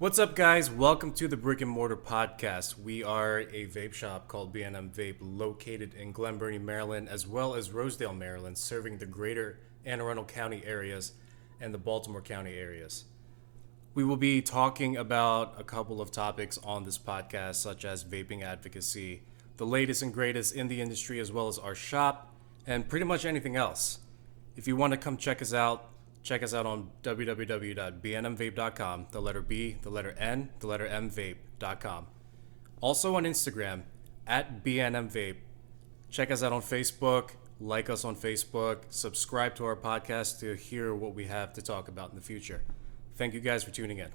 What's up, guys? Welcome to the Brick Mortar Podcast. We are a vape shop called B&M Vape located in Glen Burnie, Maryland, as well as Rosedale, Maryland, serving the greater Anne Arundel County areas and the Baltimore County areas. We will be talking about a couple of topics on this podcast, such as vaping advocacy, the latest and greatest in the industry, as well as our shop, and pretty much anything else. If you want to come check us out on www.bnmvape.com, the letter B, the letter N, the letter M vape.com. Also on Instagram, at BNMVape. Check us out on Facebook, like us on Facebook, subscribe to our podcast to hear what we have to talk about in the future. Thank you guys for tuning in.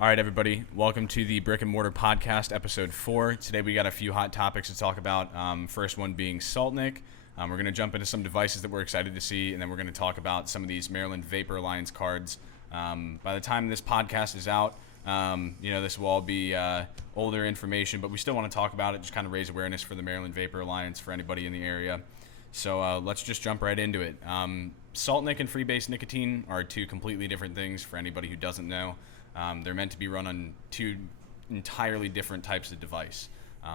All right, everybody. Welcome to the Brick and Mortar Podcast, episode 4. Today we got a few hot topics to talk about. First one being SaltNic. We're going to jump into some devices that we're excited to see, and then we're going to talk about some of these Maryland Vapor Alliance cards. By the time this podcast is out, this will all be older information, but we still want to talk about it, just kind of raise awareness for the Maryland Vapor Alliance for anybody in the area. So let's just jump right into it. SaltNic and Freebase Nicotine are two completely different things for anybody who doesn't know. They're meant to be run on two entirely different types of device.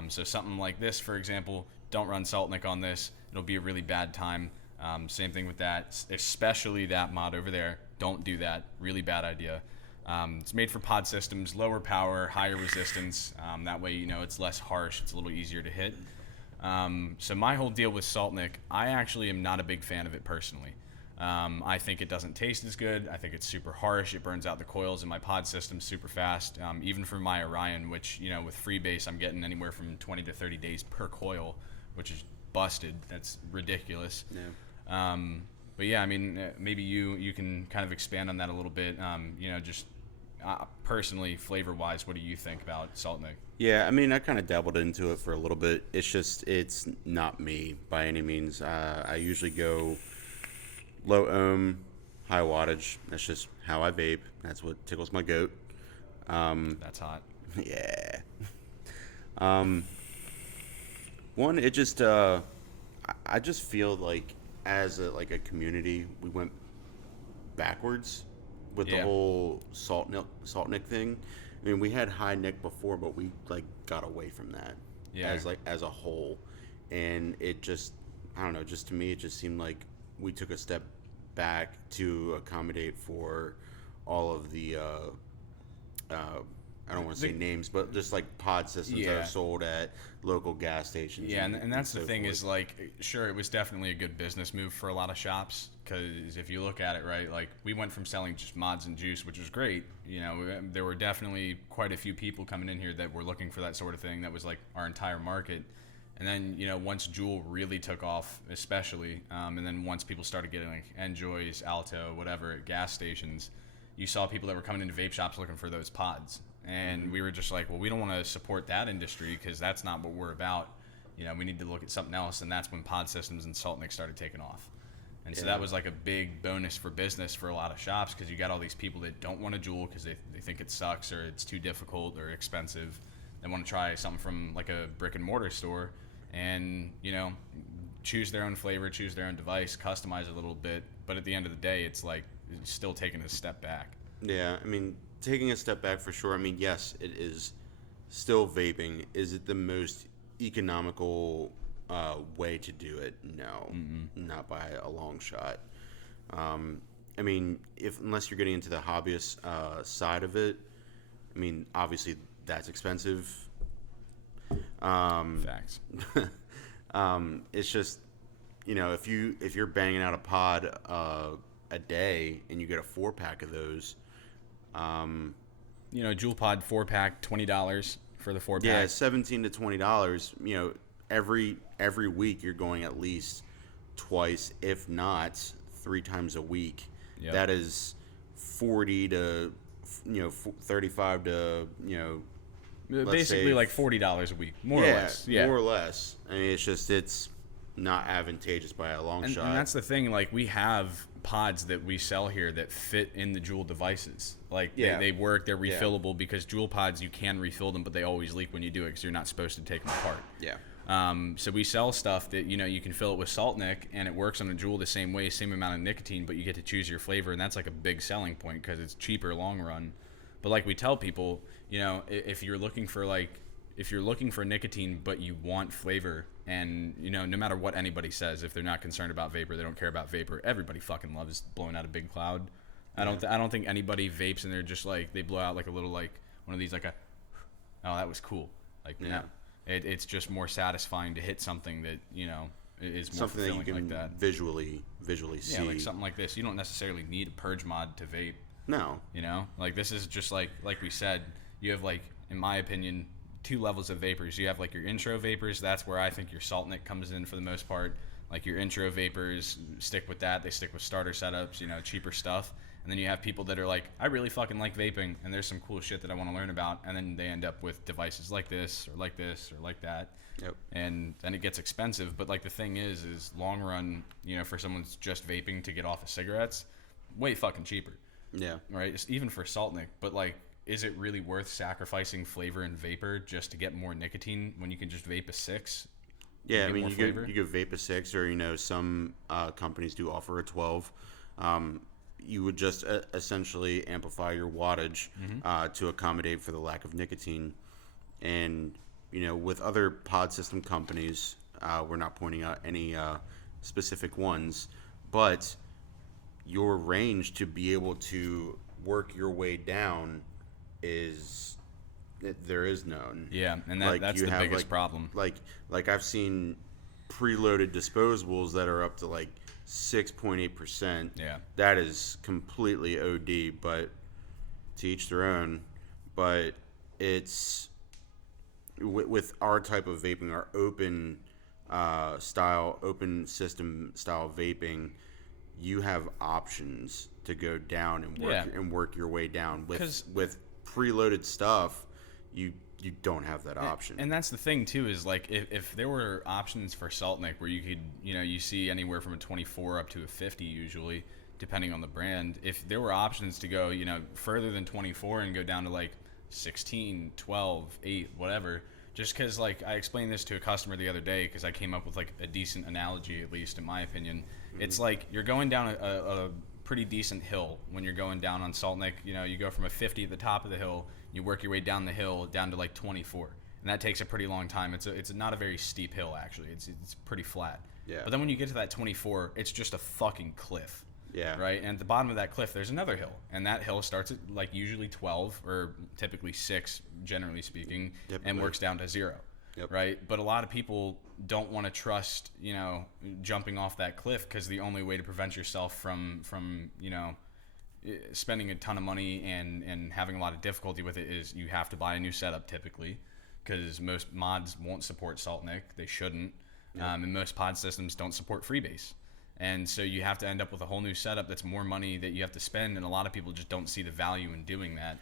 So something like this, for example, don't run SaltNic on this. It'll be a really bad time. Same thing with that, especially that mod over there. Don't do that. Really bad idea. It's made for pod systems, lower power, higher resistance. That way, it's less harsh. It's a little easier to hit. So my whole deal with SaltNic, I actually am not a big fan of it personally. I think it doesn't taste as good. I think it's super harsh. It burns out the coils in my pod system super fast. Even for my Orion, which, with Freebase, I'm getting anywhere from 20 to 30 days per coil, which is busted. That's ridiculous. Yeah. But yeah, maybe you can kind of expand on that a little bit. Personally, flavor-wise, what do you think about SaltNic? Yeah, I kind of dabbled into it for a little bit. It's not me by any means. I usually go low ohm, high wattage. That's just how I vape. That's what tickles my goat. That's hot. Yeah. One, it just I just feel like as a community we went backwards with the whole SaltNic thing. We had high Nick before, but we got away from that as a whole, and it just, I don't know, just to me it just seemed like we took a step back to accommodate for all of the I don't want to say names, but just pod systems that are sold at local gas stations. Yeah, and that's the thing forth. is sure, it was definitely a good business move for a lot of shops, because if you look at it, right, we went from selling just mods and juice, which was great. There were definitely quite a few people coming in here that were looking for that sort of thing. That was our entire market. And then, once Juul really took off, especially, and then once people started getting Enjoys, Alto, whatever, at gas stations, you saw people that were coming into vape shops looking for those pods. And we were just well, we don't want to support that industry because that's not what we're about. We need to look at something else. And that's when pod systems and SaltNic started taking off. And so that was a big bonus for business for a lot of shops, because you got all these people that don't want a Juul because they think it sucks or it's too difficult or expensive. They want to try something from a brick and mortar store and, choose their own flavor, choose their own device, customize a little bit. But at the end of the day, it's still taking a step back. Yeah, taking a step back for sure. Yes, it is still vaping. Is it the most economical way to do it? No, not by a long shot. Unless you're getting into the hobbyist side of it, obviously that's expensive. Facts. It's just, if you're banging out a pod a day and you get a 4-pack of those. Juul Pod 4-pack, $20 for the 4-pack. Yeah, $17 to $20. Every week you're going at least twice, if not 3 times a week. Yep. That is 40 to 35 to basically $40 a week, more or less. Yeah, more or less. It's not advantageous by a long shot. And that's the thing. We have pods that we sell here that fit in the Juul devices. They work, they're refillable, because Juul pods, you can refill them, but they always leak when you do it because you're not supposed to take them apart. Yeah. So we sell stuff that, you can fill it with salt nic, and it works on a Juul the same way, same amount of nicotine, but you get to choose your flavor, and that's like a big selling point because it's cheaper long run. But like we tell people, if you're looking for nicotine but you want flavor, and no matter what anybody says, if they're not concerned about vapor, they don't care about vapor. Everybody fucking loves blowing out a big cloud. I don't think anybody vapes and they're just like, they blow out like a little, like one of these, like oh, that was cool. Like, no, it's just more satisfying to hit something that is more something that you can like that. visually see. Yeah, like something like this. You don't necessarily need a purge mod to vape. No. Like this is just like we said, you have, like, in my opinion, 2 levels of vapors. You have like your intro vapors. That's where I think your salt nic comes in for the most part. Like your intro vapors stick with that. They stick with starter setups, cheaper stuff. And then you have people that are like, I really fucking like vaping, and there's some cool shit that I want to learn about. And then they end up with devices like this or like this or like that. Yep. And then it gets expensive. But like the thing is long run, for someone who's just vaping to get off of cigarettes, way fucking cheaper. Yeah. Right. It's even for salt nic, but like, is it really worth sacrificing flavor and vapor just to get more nicotine when you can just vape a 6? Yeah, I mean, you could vape a 6, or some companies do offer a 12. You would just essentially amplify your wattage to accommodate for the lack of nicotine. And with other pod system companies, we're not pointing out any specific ones, but your range to be able to work your way down there is none. Yeah, and that's the biggest problem. Like I've seen preloaded disposables that are up to like 6.8%. Yeah, that is completely OD, but to each their own. But it's with our type of vaping, our open open system style vaping, you have options to go down and work your way down. With preloaded stuff, you don't have that option. And that's the thing too, is like if there were options for salt nic where you could, you see anywhere from a 24 up to a 50 usually, depending on the brand. If there were options to go, further than 24 and go down to like 16, 12, 8, whatever, just because, like, I explained this to a customer the other day because I came up with like a decent analogy, at least in my opinion. It's like you're going down a pretty decent hill when you're going down on salt nic. You go from a 50 at the top of the hill, you work your way down the hill down to like 24, and that takes a pretty long time. It's not a very steep hill, actually. It's pretty flat. Yeah. But then when you get to that 24, it's just a fucking cliff. Yeah. Right? And at the bottom of that cliff, there's another hill, and that hill starts at like usually 12 or typically 6, generally speaking, and works down to 0. Yep. Right? But a lot of people don't want to trust, jumping off that cliff, because the only way to prevent yourself from spending a ton of money and having a lot of difficulty with it is you have to buy a new setup typically, because most mods won't support salt nic. They shouldn't. Yep. And most pod systems don't support Freebase. And so you have to end up with a whole new setup that's more money that you have to spend, and a lot of people just don't see the value in doing that.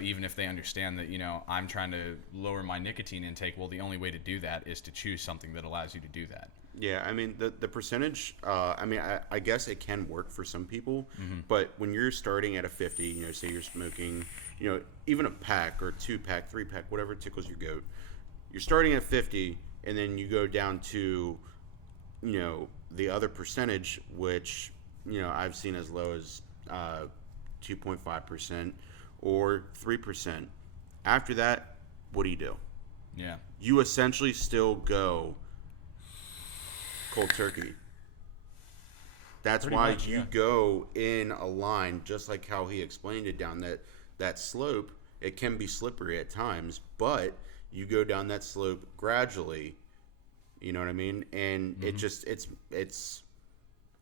Even if they understand that, I'm trying to lower my nicotine intake, well, the only way to do that is to choose something that allows you to do that. Yeah, I mean, the percentage, I guess it can work for some people, but when you're starting at a 50, say you're smoking, even a pack or 2-pack, 3-pack, whatever tickles your goat, you're starting at 50, and then you go down to, the other percentage, which, I've seen as low as 2.5%. or 3%. After that, what do? Yeah. You essentially still go cold turkey. That's Pretty why much, you go in a line, just like how he explained it, down that slope. It can be slippery at times, but you go down that slope gradually. You know what I mean? And it's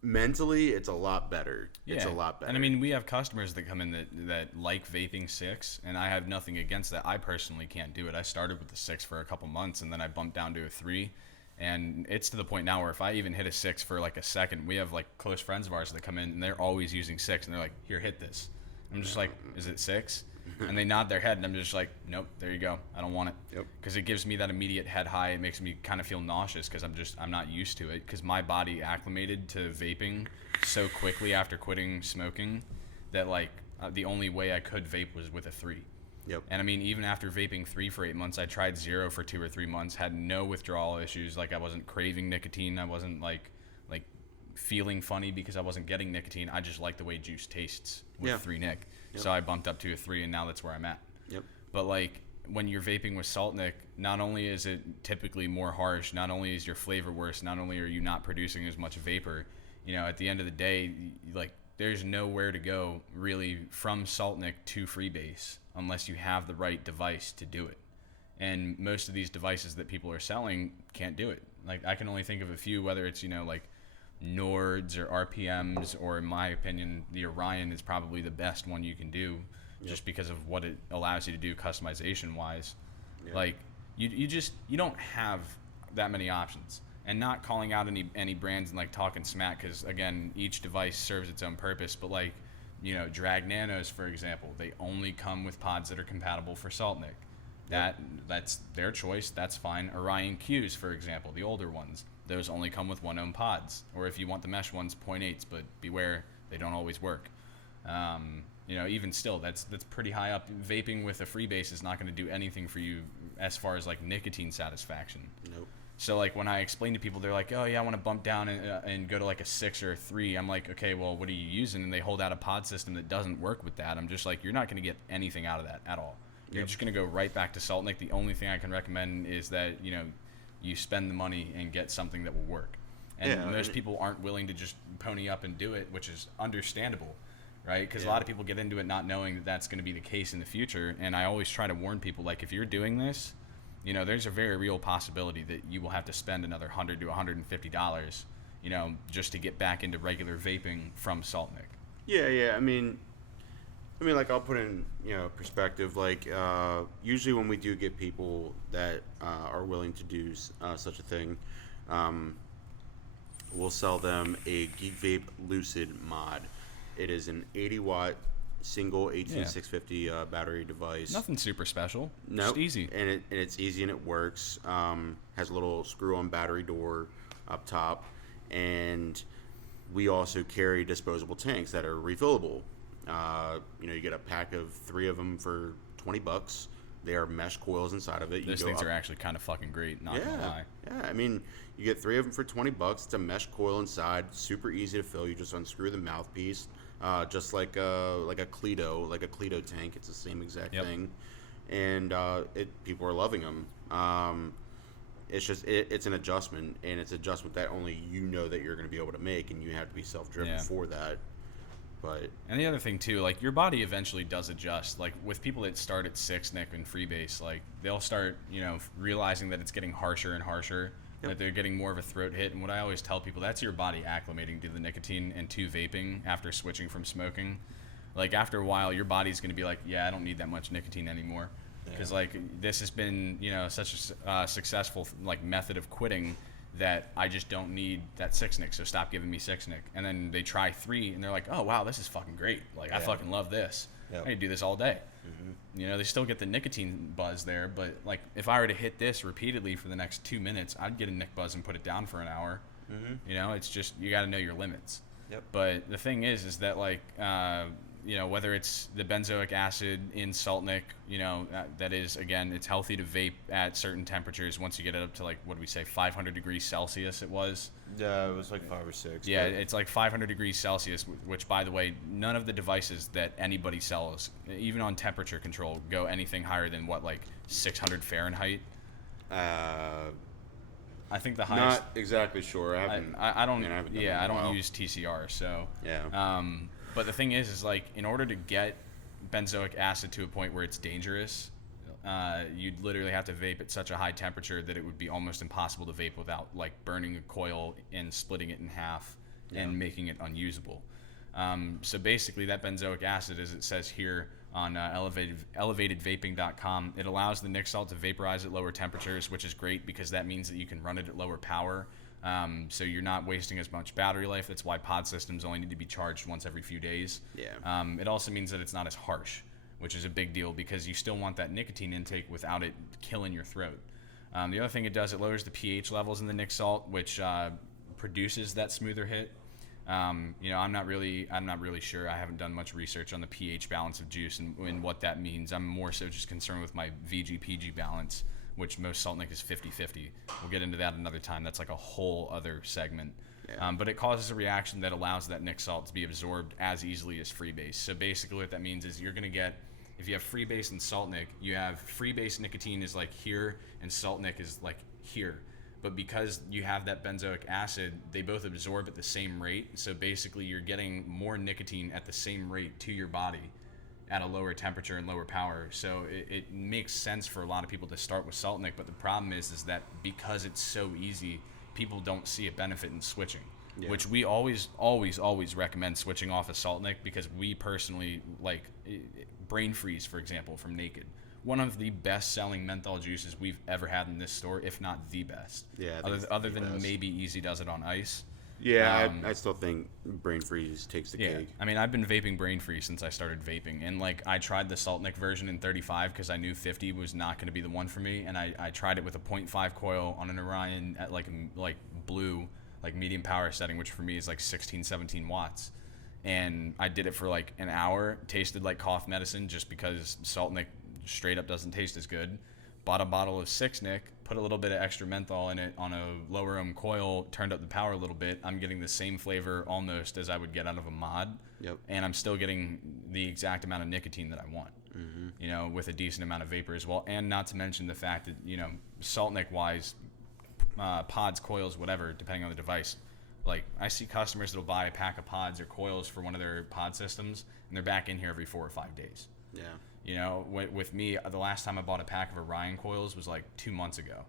mentally, it's a lot better. Yeah. It's a lot better. And I mean, we have customers that come in that like vaping 6, and I have nothing against that. I personally can't do it. I started with the 6 for a couple months, and then I bumped down to a 3. And it's to the point now where if I even hit a 6 for like a second, we have like close friends of ours that come in and they're always using 6, and they're like, here, hit this. I'm just like, is it 6? And they nod their head, and I'm just like, nope, there you go. I don't want it. Yep. Because it gives me that immediate head high. It makes me kind of feel nauseous because I'm not used to it, because my body acclimated to vaping so quickly after quitting smoking that like the only way I could vape was with a 3. Yep. And I mean, even after vaping 3 for 8 months, I tried 0 for 2 or 3 months, had no withdrawal issues. Like I wasn't craving nicotine. I wasn't like feeling funny because I wasn't getting nicotine. I just like the way juice tastes with 3 nic. Yep. So I bumped up to a 3, and now that's where I'm at. Yep. But like when you're vaping with salt nic, not only is it typically more harsh, not only is your flavor worse, not only are you not producing as much vapor, you know, at the end of the day, like there's nowhere to go really from salt nic to Freebase unless you have the right device to do it. And most of these devices that people are selling can't do it. Like I can only think of a few, whether it's, you know, like Nords or RPMs, or in my opinion, the Orion is probably the best one you can do, just because of what it allows you to do customization wise. Like you don't have that many options. And not calling out any brands and like talking smack, because again, each device serves its own purpose. But like, you know, Drag Nanos, for example, they only come with pods that are compatible for salt nic. That's their choice. That's fine. Orion Qs, for example, the older ones, those only come with 1 ohm pods. Or if you want the mesh ones, 0.8s, but beware, they don't always work. You know, even still, that's pretty high up. Vaping with a Freebase is not going to do anything for you as far as like nicotine satisfaction. Nope. So like when I explain to people, they're like, oh yeah, I want to bump down and go to like a 6 or a 3. I'm like, okay, well, what are you using? And they hold out a pod system that doesn't work with that. I'm just like, you're not going to get anything out of that at all. You're just going to go right back to salt nic. The only thing I can recommend is that, you know, you spend the money and get something that will work. And most people aren't willing to just pony up and do it, which is understandable, right? Because a lot of people get into it not knowing that that's going to be the case in the future. And I always try to warn people, like, if you're doing this, you know, there's a very real possibility that you will have to spend another $100 to $150, you know, just to get back into regular vaping from salt nic. Yeah. I mean, like, I'll put in, you know, perspective. Like, usually when we do get people that are willing to do such a thing, we'll sell them a Geek Vape Lucid mod. It is an 80-watt single 18650 battery device. Nothing super special. No, just easy. And it's easy and it works. Has a little screw-on battery door up top, and we also carry disposable tanks that are refillable. You know, you get a pack of 3 of them for $20. They are mesh coils inside of it. Those things are actually kind of fucking great, not gonna lie. Yeah, I mean, you get 3 of them for $20. It's a mesh coil inside, super easy to fill. You just unscrew the mouthpiece, just like a Cleto tank. It's the same exact thing, and people are loving them. It's just it's an adjustment, and it's an adjustment that only you know that you're going to be able to make, and you have to be self-driven for that. And the other thing too, like your body eventually does adjust. Like with people that start at 6 nic and Freebase, like they'll start, you know, realizing that it's getting harsher and harsher, that they're getting more of a throat hit. And what I always tell people, that's your body acclimating to the nicotine and to vaping after switching from smoking. Like after a while, your body's going to be like, yeah, I don't need that much nicotine anymore, because like this has been, you know, such a successful like method of quitting that I just don't need that 6 nic, so stop giving me 6 nic. And then they try 3 and they're like, oh wow, this is fucking great. Like I fucking love this. I can do this all day. You know, they still get the nicotine buzz there, but like if I were to hit this repeatedly for the next 2 minutes, I'd get a nic buzz and put it down for an hour. You know, it's just, you got to know your limits. But the thing is that like, you know, whether it's the benzoic acid in salt nic, you know, that is, again, it's healthy to vape at certain temperatures. Once you get it up to like, what do we say, 500 degrees Celsius it was? Yeah, it was like 5 or 6. Yeah, it's like 500 degrees Celsius, which, by the way, none of the devices that anybody sells, even on temperature control, go anything higher than, what, like 600 Fahrenheit? I think the highest... Not exactly sure. I don't use TCR, so... Yeah. But the thing is like, in order to get benzoic acid to a point where it's dangerous, you'd literally have to vape at such a high temperature that it would be almost impossible to vape without like burning a coil and splitting it in half and making it unusable. So basically that benzoic acid, as it says here on elevatedvaping.com, it allows the nic salt to vaporize at lower temperatures, which is great because that means that you can run it at lower power. So you're not wasting as much battery life. That's why pod systems only need to be charged once every few days. It also means that it's not as harsh, which is a big deal because you still want that nicotine intake without it killing your throat. The other thing it does, it lowers the pH levels in the nic salt, which produces that smoother hit. I'm not really sure. I haven't done much research on the pH balance of juice and what that means. I'm more so just concerned with my VG-PG balance, which most salt nic is 50-50. We'll get into that another time. That's like a whole other segment. Yeah. But it causes a reaction that allows that nic salt to be absorbed as easily as Freebase. So basically what that means is you're going to get, if you have Freebase and salt nic, you have Freebase nicotine is like here and salt nic is like here. But because you have that benzoic acid, they both absorb at the same rate. So basically you're getting more nicotine at the same rate to your body at a lower temperature and lower power. So it makes sense for a lot of people to start with salt nic. But the problem is that because it's so easy, people don't see a benefit in switching. Yeah. Which we always recommend switching off of salt nic, because we personally like Brain Freeze, for example, from Naked. One of the best-selling menthol juices we've ever had in this store, if not the best. Yeah, other than best. Maybe Easy Does It on ice. Yeah, I still think Brain Freeze takes the cake. I mean, I've been vaping Brain Freeze since I started vaping, and like I tried the salt nic version in 35 because I knew 50 was not going to be the one for me, and I tried it with a 0.5 coil on an Orion at like blue, like medium power setting, which for me is like 16, 17 watts. And I did it for like an hour, tasted like cough medicine just because salt nic straight up doesn't taste as good. Bought a bottle of 6-nic, put a little bit of extra menthol in it on a lower coil, turned up the power a little bit. I'm getting the same flavor almost as I would get out of a mod. Yep. And I'm still getting the exact amount of nicotine that I want, with a decent amount of vapor as well. And not to mention the fact that, salt nic wise, pods, coils, whatever, depending on the device. Like, I see customers that'll buy a pack of pods or coils for one of their pod systems, and they're back in here every 4 or 5 days. Yeah. With me, the last time I bought a pack of Orion coils was like 2 months ago.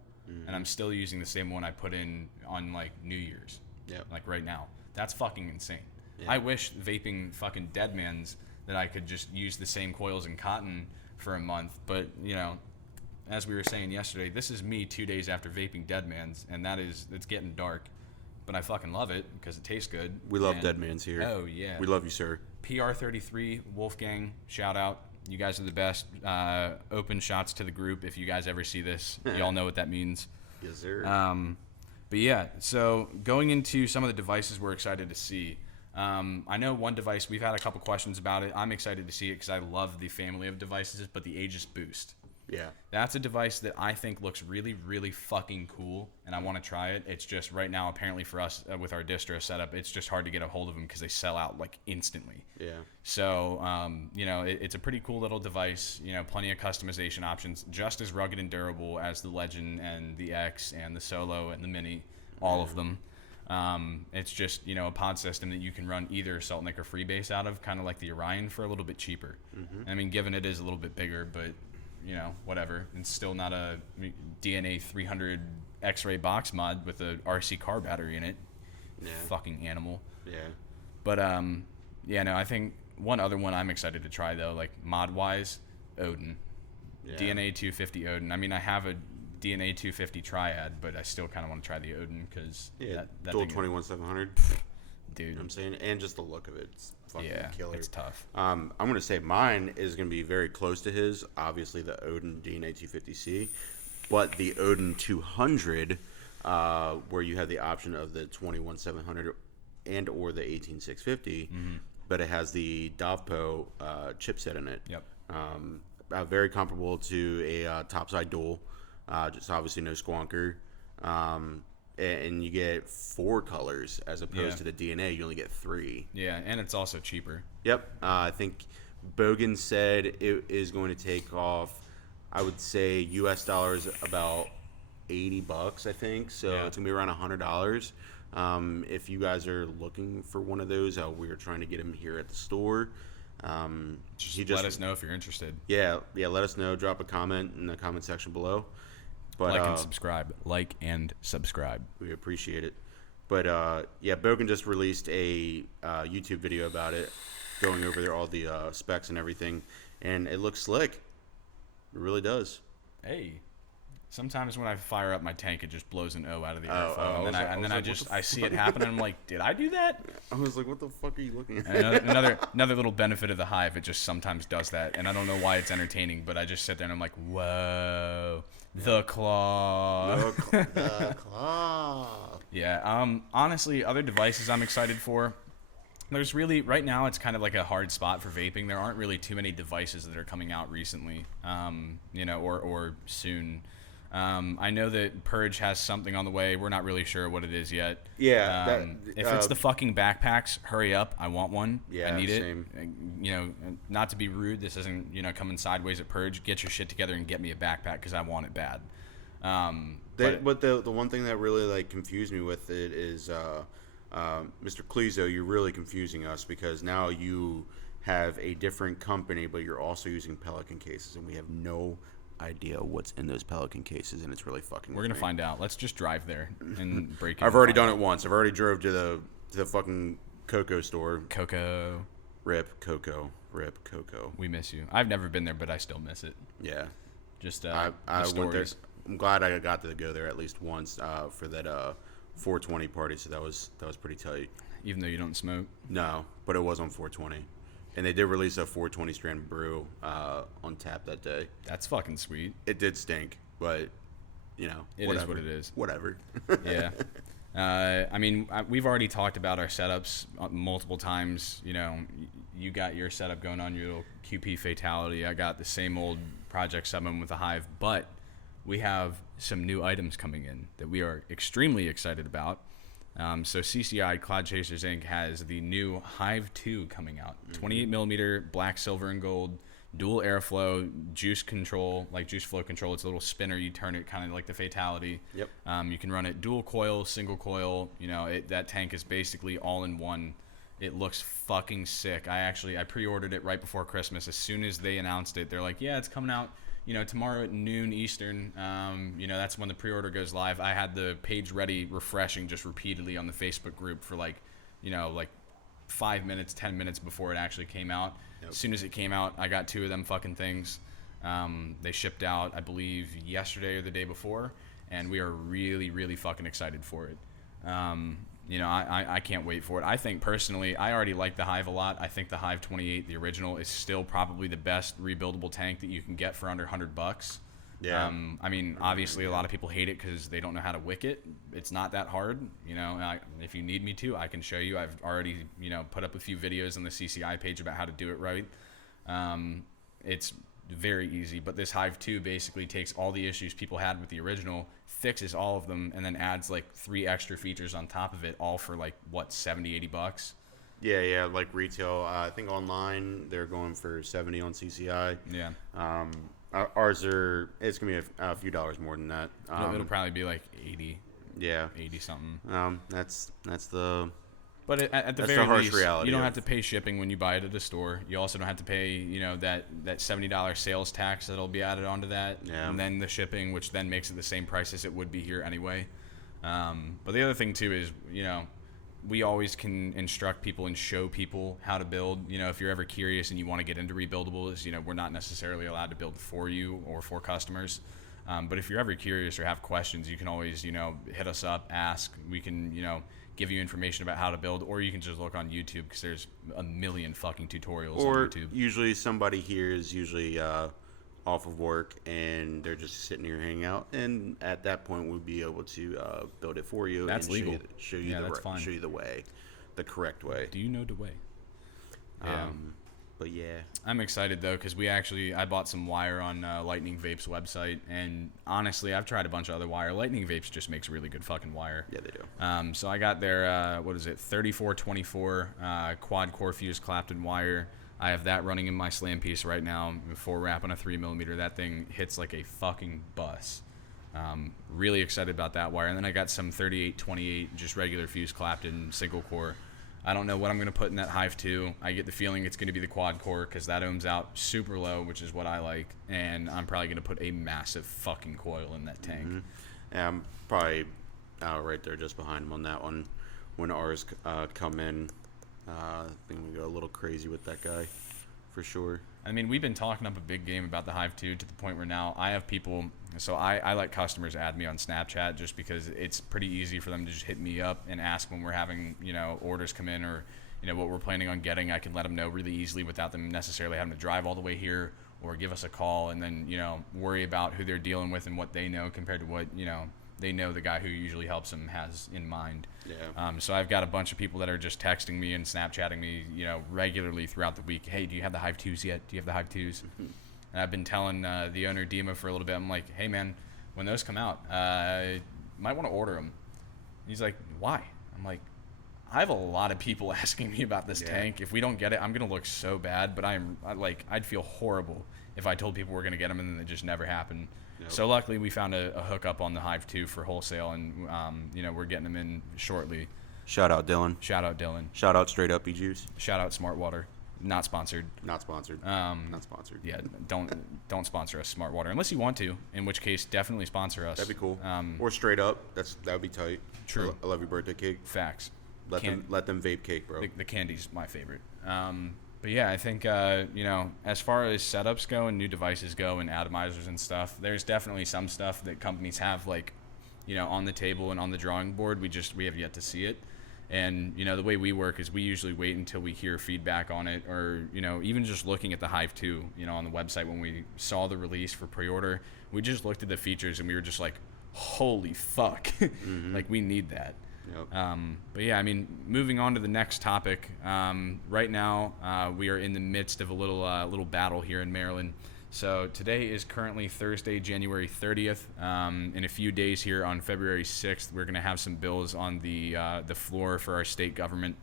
And I'm still using the same one I put in on like New Year's. Yep. Like right now. That's fucking insane. Yeah. I wish vaping fucking Deadmans that I could just use the same coils and cotton for a month. But, as we were saying yesterday, this is me 2 days after vaping Deadmans, and it's getting dark. But I fucking love it because it tastes good. We love Deadmans here. Oh, yeah. We love you, sir. PR33, Wolfgang, shout out. You guys are the best. Open shots to the group. If you guys ever see this, y'all know what that means. Yes, sir. But yeah, so going into some of the devices we're excited to see. I know one device, we've had a couple questions about it. I'm excited to see it because I love the family of devices, but the Aegis Boost. Yeah. That's a device that I think looks really, really fucking cool, and I want to try it. It's just right now, apparently for us with our distro setup, it's just hard to get a hold of them because they sell out like instantly. Yeah. So, it's a pretty cool little device, plenty of customization options, just as rugged and durable as the Legend and the X and the Solo and the Mini, all of them. It's just, a pod system that you can run either salt nic or Freebase out of, kind of like the Orion, for a little bit cheaper. Mm-hmm. I mean, given it is a little bit bigger, but whatever. It's still not a DNA 300 X-ray box mod with a RC car battery in it. Yeah. Fucking animal. Yeah. But I think one other one I'm excited to try though, like mod-wise, Odin. Yeah. DNA 250 Odin. I mean, I have a DNA 250 Triad, but I still kind of want to try the Odin because that dual 21700. Dude, you know what I'm saying, and just the look of it, it's fucking killer. It's tough. I'm gonna say mine is gonna be very close to his. Obviously, the Odin DNA 250C, but the Odin 200, where you have the option of the 21700 and or the 18650, but it has the Dovpo chipset in it. Yep. Very comparable to a topside dual. Just obviously no squonker. And you get 4 colors as opposed to the DNA. You only get 3. Yeah, and it's also cheaper. Yep. I think Bogan said it is going to take off, I would say, US dollars about $80, I think. So it's going to be around $100. If you guys are looking for one of those, we are trying to get them here at the store. Just let us know if you're interested. Yeah, let us know. Drop a comment in the comment section below. But, like and subscribe. Like and subscribe. We appreciate it. But, Bogan just released a YouTube video about it, going over all the specs and everything, and it looks slick. It really does. Hey. Sometimes when I fire up my tank, it just blows an O out of the airflow, and then I see it happen, and I'm like, did I do that? I was like, what the fuck are you looking at? Another little benefit of the Hive, it just sometimes does that, and I don't know why it's entertaining, but I just sit there and I'm like, whoa, the claw. The claw. Yeah. Honestly, other devices I'm excited for. There's really, right now, it's kind of like a hard spot for vaping. There aren't really too many devices that are coming out recently, or soon. I know that Purge has something on the way. We're not really sure what it is yet. Yeah. If it's the fucking backpacks, hurry up. I want one. Yeah, I need same. it. Not to be rude, this isn't, coming sideways at Purge. Get your shit together and get me a backpack because I want it bad. But the one thing that really like confused me with it is Mr. Clezo, you're really confusing us because now you have a different company, but you're also using Pelican cases, and we have no idea what's in those Pelican cases, and it's really fucking. We're gonna find out. Let's just drive there and break it. I've already done it once. I've already drove to the fucking Coco store. Coco. Rip Coco. We miss you. I've never been there, but I still miss it. Yeah. Just I the went there. stories. I'm glad I got to go there at least once for that 420 party. So that was pretty tight. Even though you don't smoke. No, but it was on 420, and they did release a 420 strand brew on tap that day. That's fucking sweet. It did stink, but It whatever. is what it is. Whatever. Yeah. We've already talked about our setups multiple times. You got your setup going on, your little QP Fatality. I got the same old Project 7 with the Hive, but we have some new items coming in that we are extremely excited about. So CCI, Cloud Chasers Inc. has the new Hive 2 coming out. 28 millimeter, black, silver, and gold, dual airflow, juice control, like juice flow control. It's a little spinner. You turn it kind of like the Fatality. Yep. You can run it dual coil, single coil. That tank is basically all in one. It looks fucking sick. I pre-ordered it right before Christmas. As soon as they announced it, they're like, yeah, it's coming out, tomorrow at noon Eastern. That's when the pre-order goes live. I had the page ready, refreshing just repeatedly on the Facebook group for like 5 minutes, 10 minutes before it actually came out. Yep. As soon as it came out, I got 2 of them fucking things. They shipped out, I believe, yesterday or the day before, and we are really, really fucking excited for it. I can't wait for it. I think personally, I already like the Hive a lot. I think the Hive 28, the original, is still probably the best rebuildable tank that you can get for under $100. Yeah. Obviously, a lot of people hate it because they don't know how to wick it. It's not that hard. If you need me to, I can show you. I've already, put up a few videos on the CCI page about how to do it right. It's very easy, but this Hive 2 basically takes all the issues people had with the original, fixes all of them, and then adds like 3 extra features on top of it, all for like $70-$80. Yeah, like retail. I think online they're going for 70 on CCI. Yeah. Ours it's gonna be a few dollars more than that. It'll probably be like 80. Yeah. 80 something. That's the. But at the That's very the harsh least, reality you don't of- have to pay shipping when you buy it at a store. You also don't have to pay, that $70 sales tax that'll be added onto that, Yeah. and then the shipping, which then makes it the same price as it would be here anyway. But the other thing too is, we always can instruct people and show people how to build. If you're ever curious and you want to get into rebuildables, we're not necessarily allowed to build for you or for customers. But if you're ever curious or have questions, you can always, hit us up, ask. We can, give you information about how to build, or you can just look on YouTube because there's a million fucking tutorials on YouTube. Usually somebody here is usually off of work and they're just sitting here hanging out, and at that point we'll be able to build it for you. That's and legal. Show you the way, the correct way. Do you know the way? Yeah. But yeah, I'm excited though because I bought some wire on Lightning Vape's website, and honestly, I've tried a bunch of other wire. Lightning Vapes just makes really good fucking wire. Yeah, they do. So I got their 3424 quad core fused Clapton wire. I have that running in my slam piece right now. 4 wrap on a 3mm. That thing hits like a fucking bus. Really excited about that wire. And then I got some 3828 just regular fused Clapton single core. I don't know what I'm going to put in that Hive 2. I get the feeling it's going to be the quad core because that ohms out super low, which is what I like. And I'm probably going to put a massive fucking coil in that tank. Mm-hmm. Yeah, I'm probably right there just behind him on that one. When ours come in, I think we go a little crazy with that guy, for sure. I mean, we've been talking up a big game about the Hive 2 to the point where now I have people, so I let customers add me on Snapchat just because it's pretty easy for them to just hit me up and ask when we're having, orders come in or, what we're planning on getting. I can let them know really easily without them necessarily having to drive all the way here or give us a call and then, worry about who they're dealing with and what they know compared to what, they know the guy who usually helps them has in mind. Yeah. So I've got a bunch of people that are just texting me and Snapchatting me, regularly throughout the week. Hey, do you have the Hive 2s yet? Do you have the Hive 2s? And I've been telling the owner, Dima, for a little bit. I'm like, hey, man, when those come out, you might want to order them. He's like, why? I'm like, I have a lot of people asking me about this tank. If we don't get it, I'm going to look so bad. But I'd feel horrible if I told people we're going to get them and then it just never happened. Yep. So luckily we found a hookup on the Hive 2 for wholesale, and we're getting them in shortly. Shout out Dylan. Shout out Dylan. Shout out Straight Up E-Juice. Shout out Smart Water. Not sponsored. Not sponsored. Not sponsored. Yeah, don't sponsor us, Smart Water, unless you want to. In which case, definitely sponsor us. That'd be cool. Or Straight Up. That would be tight. True. I love your birthday cake. Facts. Let them vape cake, bro. The candy's my favorite. But yeah, I think as far as setups go and new devices go and atomizers and stuff, there's definitely some stuff that companies have on the table and on the drawing board. We have yet to see it. And, the way we work is we usually wait until we hear feedback on it, or, even just looking at the Hive 2, on the website when we saw the release for pre-order, we just looked at the features and we were just like, holy fuck, like we need that. Yep. But yeah, moving on to the next topic, right now we are in the midst of a little battle here in Maryland. So today is currently Thursday, January 30th. In a few days here on February 6th, we're going to have some bills on the floor for our state government.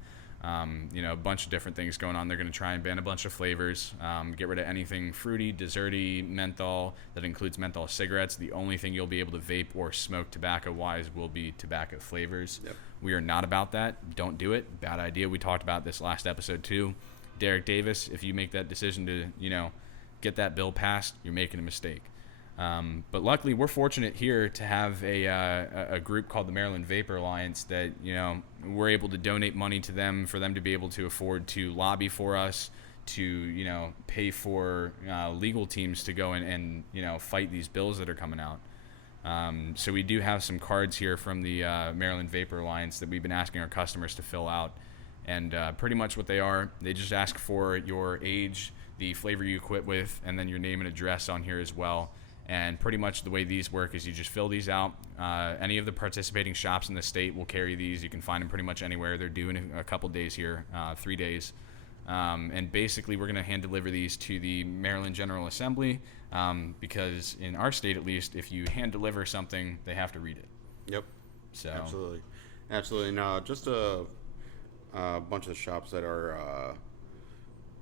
A bunch of different things going on. They're going to try and ban a bunch of flavors, get rid of anything fruity, desserty, menthol. That includes menthol cigarettes. The only thing you'll be able to vape or smoke tobacco-wise will be tobacco flavors. Yep. We are not about that. Don't do it. Bad idea. We talked about this last episode too. Derek Davis, if you make that decision to, get that bill passed, you're making a mistake. But luckily, we're fortunate here to have a group called the Maryland Vapor Alliance that, we're able to donate money to them for them to be able to afford to lobby for us, to, pay for legal teams to go and fight these bills that are coming out. So we do have some cards here from the Maryland Vapor Alliance that we've been asking our customers to fill out. And pretty much what they are, they just ask for your age, the flavor you quit with, and then your name and address on here as well. And pretty much the way these work is you just fill these out. Any of the participating shops in the state will carry these. You can find them pretty much anywhere. They're due in a couple days here, 3 days. And basically we're going to hand deliver these to the Maryland General Assembly because in our state, at least, if you hand deliver something, they have to read it. Yep. So Absolutely. No, just a bunch of shops that are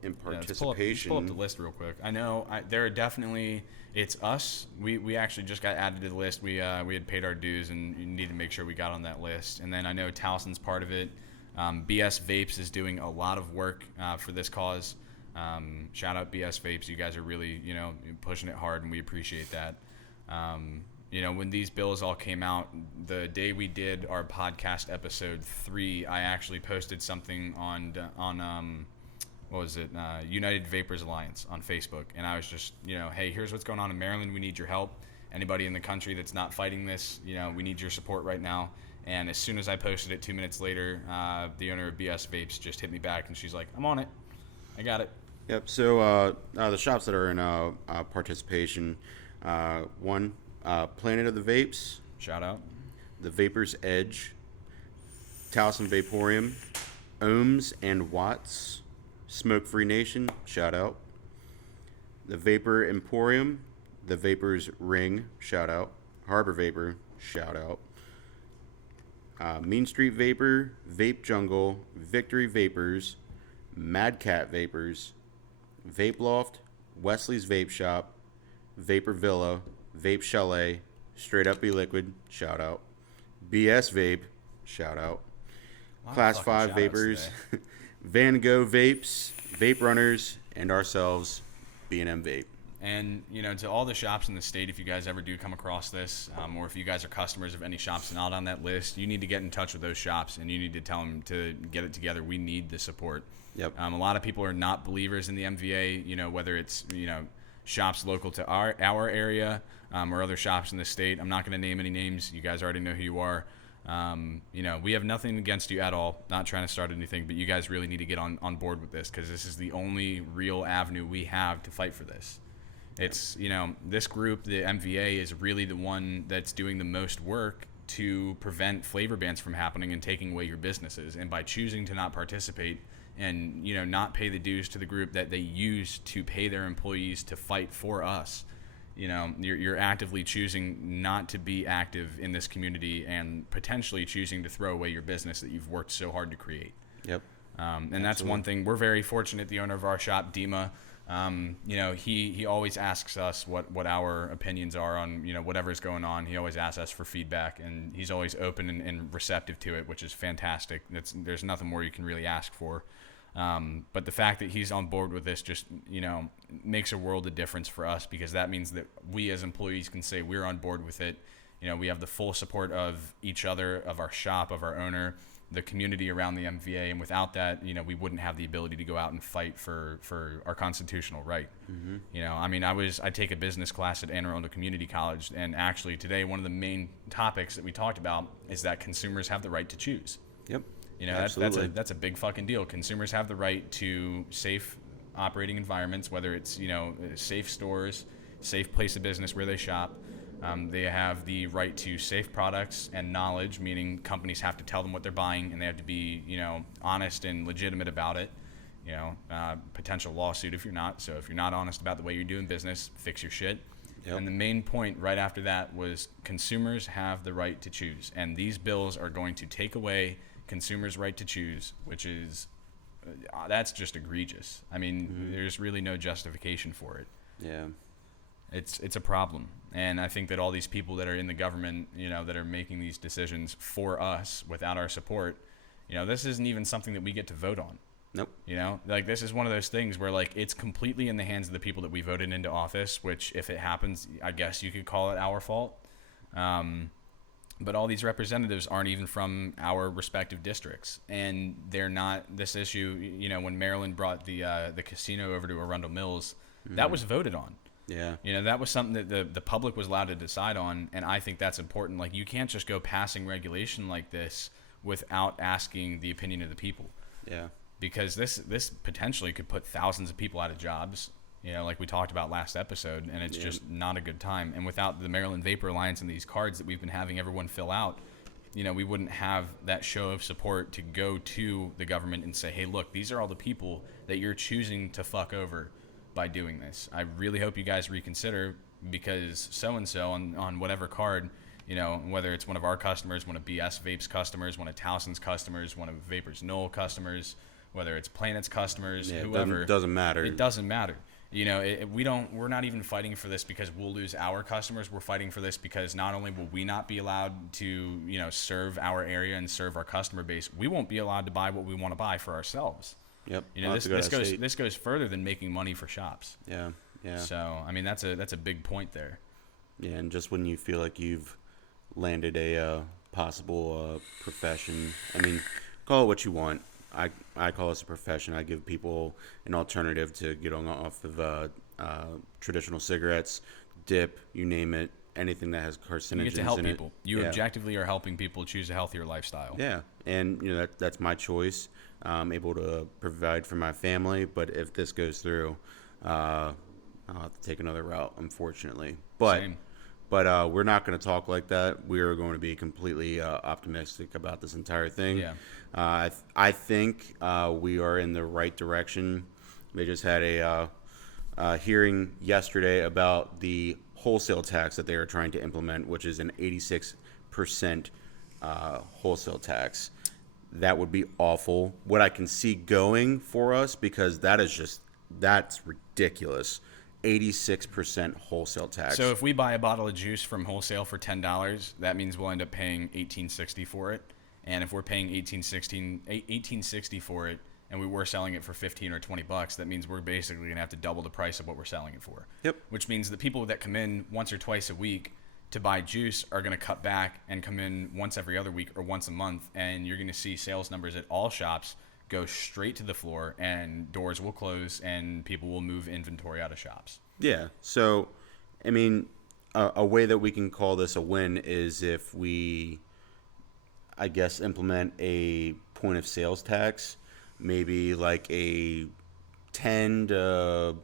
in participation. Pull up the list real quick. I know there are definitely, it's us. We actually just got added to the list. We had paid our dues and needed to make sure we got on that list. And then I know Towson's part of it. BS Vapes is doing a lot of work for this cause. Shout out BS Vapes. You guys are really, pushing it hard, and we appreciate that. When these bills all came out, the day we did our podcast episode 3, I actually posted something on what was it? United Vapors Alliance on Facebook. And I was just, hey, here's what's going on in Maryland. We need your help. Anybody in the country that's not fighting this, we need your support right now. And as soon as I posted it, 2 minutes later, the owner of BS Vapes just hit me back, and she's like, I'm on it. I got it. Yep. So the shops that are in participation, one, Planet of the Vapes. Shout out. The Vapor's Edge. Towson Vaporium. Ohms and Watts. Smoke Free Nation. Shout out. The Vapor Emporium. The Vapor's Ring. Shout out. Harbor Vapor. Shout out. Mean Street Vapor, Vape Jungle, Victory Vapors, Mad Cat Vapors, Vape Loft, Wesley's Vape Shop, Vapor Villa, Vape Chalet, Straight Up Be Liquid, shout out. BS Vape, shout out. Class 5 Vapors, Van Gogh Vapes, Vape Runners, and ourselves, B&M Vape. And, to all the shops in the state, if you guys ever do come across this, or if you guys are customers of any shops not on that list, you need to get in touch with those shops, and you need to tell them to get it together. We need the support. Yep. A lot of people are not believers in the MVA, whether it's, shops local to our area or other shops in the state. I'm not going to name any names. You guys already know who you are. We have nothing against you at all, not trying to start anything, but you guys really need to get on board with this, because this is the only real avenue we have to fight for this. It's, this group, the MVA, is really the one that's doing the most work to prevent flavor bans from happening and taking away your businesses. And by choosing to not participate and, not pay the dues to the group that they use to pay their employees to fight for us, you're actively choosing not to be active in this community and potentially choosing to throw away your business that you've worked so hard to create. Yep. And that's one thing. We're very fortunate. The owner of our shop, Dima, he always asks us what our opinions are on, whatever's going on. He always asks us for feedback, and he's always open and receptive to it, which is fantastic. There's nothing more you can really ask for. But the fact that he's on board with this just, makes a world of difference for us, because that means that we as employees can say we're on board with it. We have the full support of each other, of our shop, of our owner, the community around the MVA. And without that, we wouldn't have the ability to go out and fight for our constitutional right. Mm-hmm. I take a business class at Anne Arundel Community College. And actually today, one of the main topics that we talked about is that consumers have the right to choose. Yep. That's a big fucking deal. Consumers have the right to safe operating environments, whether it's, safe stores, safe place of business where they shop. They have the right to safe products and knowledge, meaning companies have to tell them what they're buying, and they have to be, honest and legitimate about it. Potential lawsuit if you're not. So if you're not honest about the way you're doing business, fix your shit. Yep. And the main point right after that was consumers have the right to choose. And these bills are going to take away consumers' right to choose, which is, that's just egregious. There's really no justification for it. Yeah. It's a problem. And I think that all these people that are in the government, that are making these decisions for us without our support, this isn't even something that we get to vote on. Nope. This is one of those things where, it's completely in the hands of the people that we voted into office, which if it happens, I guess you could call it our fault. But all these representatives aren't even from our respective districts. And they're not, this issue, when Maryland brought the casino over to Arundel Mills, that was voted on. Yeah. That was something that the public was allowed to decide on, and I think that's important. You can't just go passing regulation like this without asking the opinion of the people. Yeah. Because this potentially could put thousands of people out of jobs, like we talked about last episode, and it's just not a good time. And without the Maryland Vapor Alliance and these cards that we've been having everyone fill out, we wouldn't have that show of support to go to the government and say, hey, look, these are all the people that you're choosing to fuck over by doing this. I really hope you guys reconsider, because so-and-so on whatever card, whether it's one of our customers, one of BS Vape's customers, one of Towson's customers, one of Vapors Knoll customers, whether it's Planet's customers, whoever. It doesn't matter. It doesn't matter. We're not even fighting for this because we'll lose our customers. We're fighting for this because not only will we not be allowed to, serve our area and serve our customer base, we won't be allowed to buy what we want to buy for ourselves. Yep. This goes further than making money for shops. Yeah. Yeah. So that's a big point there. Yeah, and just when you feel like you've landed a possible profession, call it what you want. I call this a profession. I give people an alternative to get off of traditional cigarettes, dip, you name it, anything that has carcinogens in it. You get to help people. You objectively are helping people choose a healthier lifestyle. Yeah, and that's my choice. I'm able to provide for my family, but if this goes through, I'll have to take another route, unfortunately. But we're not going to talk like that. We are going to be completely optimistic about this entire thing. Yeah. I think we are in the right direction. They just had a hearing yesterday about the wholesale tax that they are trying to implement, which is an 86% wholesale tax. That would be awful. What I can see going for us, because that's ridiculous. 86% wholesale tax. So if we buy a bottle of juice from wholesale for $10, that means we'll end up paying $18.60 for it. And if we're paying $18.60 for it, and we were selling it for $15 or $20, that means we're basically going to have to double the price of what we're selling it for. Yep. Which means the people that come in once or twice a week to buy juice are going to cut back and come in once every other week or once a month, and you're going to see sales numbers at all shops go straight to the floor, and doors will close, and people will move inventory out of shops. Yeah. So, a way that we can call this a win is if we, I guess, implement a point of sales tax, maybe like a 10 to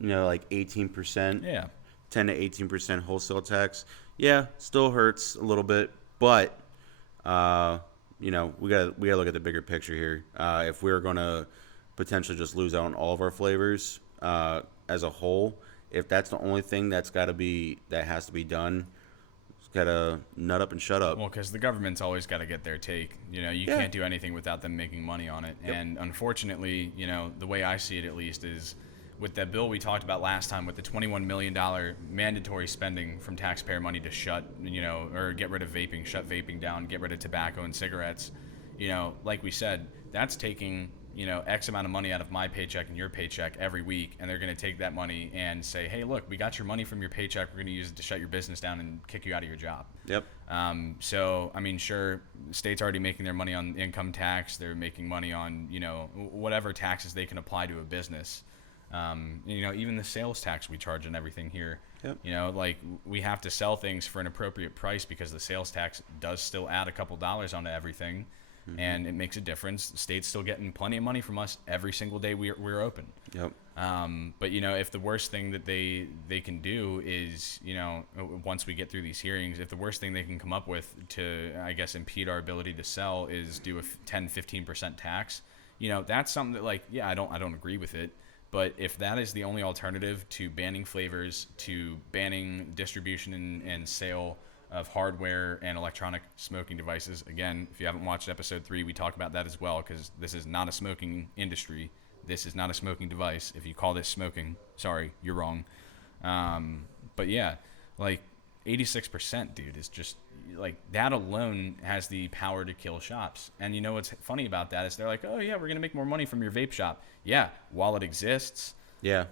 like 18%. Yeah. 10 to 18% wholesale tax. Yeah, still hurts a little bit, but we gotta look at the bigger picture here. If we're gonna potentially just lose out on all of our flavors as a whole, if that's the only thing that has to be done, it's gotta nut up and shut up. Well, because the government's always got to get their take. You can't do anything without them making money on it. Yep. And unfortunately, the way I see it at least is with that bill we talked about last time with the $21 million mandatory spending from taxpayer money to shut, or get rid of vaping, shut vaping down, get rid of tobacco and cigarettes, like we said, that's taking, X amount of money out of my paycheck and your paycheck every week, and they're going to take that money and say, hey, look, we got your money from your paycheck, we're going to use it to shut your business down and kick you out of your job. Yep. So, I mean, sure, the state's already making their money on income tax, they're making money on, whatever taxes they can apply to a business. Even the sales tax we charge and everything here, Yep. We have to sell things for an appropriate price because the sales tax does still add a couple dollars onto everything. Mm-hmm. And it makes a difference. The state's still getting plenty of money from us every single day we're open. Yep. But if the worst thing that they can do is, once we get through these hearings, if the worst thing they can come up with to, I guess, impede our ability to sell is do a 10-15% tax, that's something that I don't agree with it. But if that is the only alternative to banning flavors, to banning distribution and sale of hardware and electronic smoking devices, again, if you haven't watched episode 3, we talk about that as well, because this is not a smoking industry. This is not a smoking device. If you call this smoking, sorry, you're wrong. But yeah, 86%, dude, is just that alone has the power to kill shops. And what's funny about that is they're like, oh yeah, we're gonna make more money from your vape shop. Yeah, while it exists. Yeah.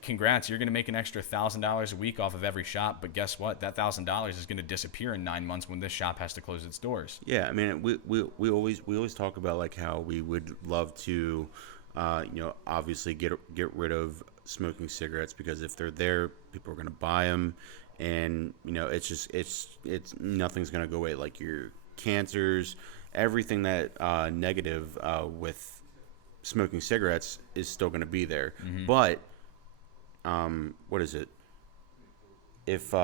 Congrats, you're gonna make an extra $1,000 a week off of every shop, but guess what? That $1,000 is gonna disappear in 9 months when this shop has to close its doors. Yeah, I mean, we always talk about how we would love to, obviously get rid of smoking cigarettes, because if they're there, people are gonna buy them. And it's nothing's gonna go away. Like your cancers, everything that negative with smoking cigarettes is still gonna be there. Mm-hmm. But what is it? If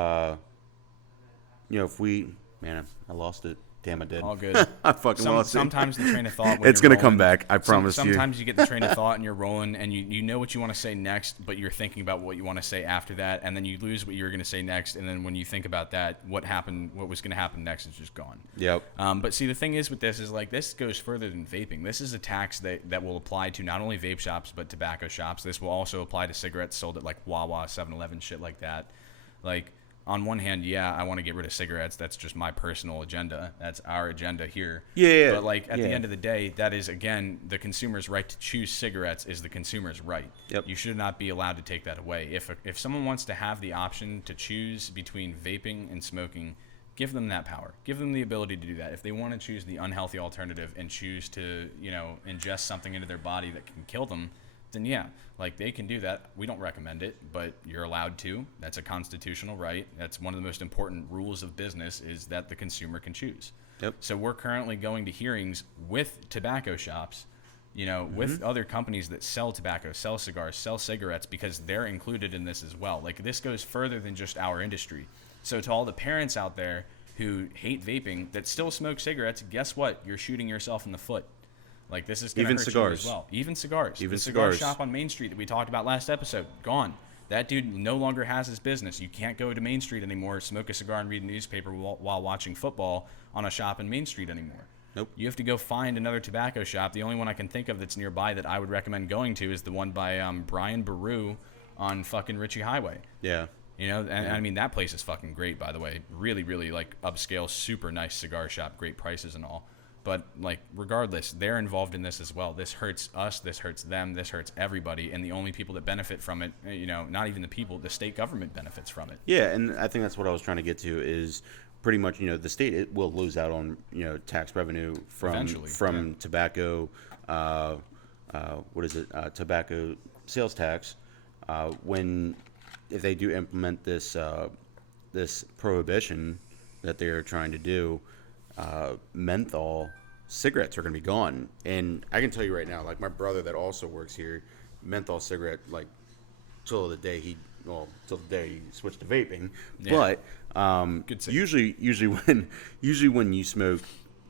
if we, man, I lost it. Damn, I did. All good. I fucking lost it. Sometimes the train of thought. When it's gonna come back. I promise you. Sometimes you get the train of thought and you're rolling, and you know what you want to say next, but you're thinking about what you want to say after that, and then you lose what you were going to say next, and then when you think about that, what was going to happen next is just gone. Yep. But see, the thing is with this is this goes further than vaping. This is a tax that will apply to not only vape shops but tobacco shops. This will also apply to cigarettes sold at Wawa, 7-Eleven, shit like that. On one hand, yeah, I want to get rid of cigarettes. That's just my personal agenda. That's our agenda here. Yeah. But at the end of the day, that is, again, the consumer's right to choose cigarettes is the consumer's right. Yep. You should not be allowed to take that away. If someone wants to have the option to choose between vaping and smoking, give them that power. Give them the ability to do that. If they want to choose the unhealthy alternative and choose to, ingest something into their body that can kill them, then yeah, they can do that. We don't recommend it, but you're allowed to. That's a constitutional right. That's one of the most important rules of business, is that the consumer can choose. Yep. So we're currently going to hearings with tobacco shops, Mm-hmm. with other companies that sell tobacco, sell cigars, sell cigarettes, because they're included in this as well. This goes further than just our industry. So to all the parents out there who hate vaping that still smoke cigarettes, guess what? You're shooting yourself in the foot. This is going to hurt cigars. you as well. Even cigars. Even the cigar cigars. shop on Main Street that we talked about last episode, gone. That dude no longer has his business. You can't go to Main Street anymore, smoke a cigar and read a newspaper while watching football on a shop in Main Street anymore. Nope. You have to go find another tobacco shop. The only one I can think of that's nearby that I would recommend going to is the one by Brian Baru on fucking Ritchie Highway. Yeah. I mean, that place is fucking great, by the way. Really, really, upscale, super nice cigar shop, great prices and all. But, regardless, they're involved in this as well. This hurts us, this hurts them, this hurts everybody. And the only people that benefit from it, not even the people, the state government benefits from it. Yeah, and I think that's what I was trying to get to is pretty much, the state will lose out on, tax revenue from tobacco, tobacco sales tax if they do implement this this prohibition that they're trying to do. Menthol cigarettes are going to be gone. And I can tell you right now, my brother that also works here, menthol cigarette, till the day he switched to vaping. Yeah. But Good save. usually when you smoke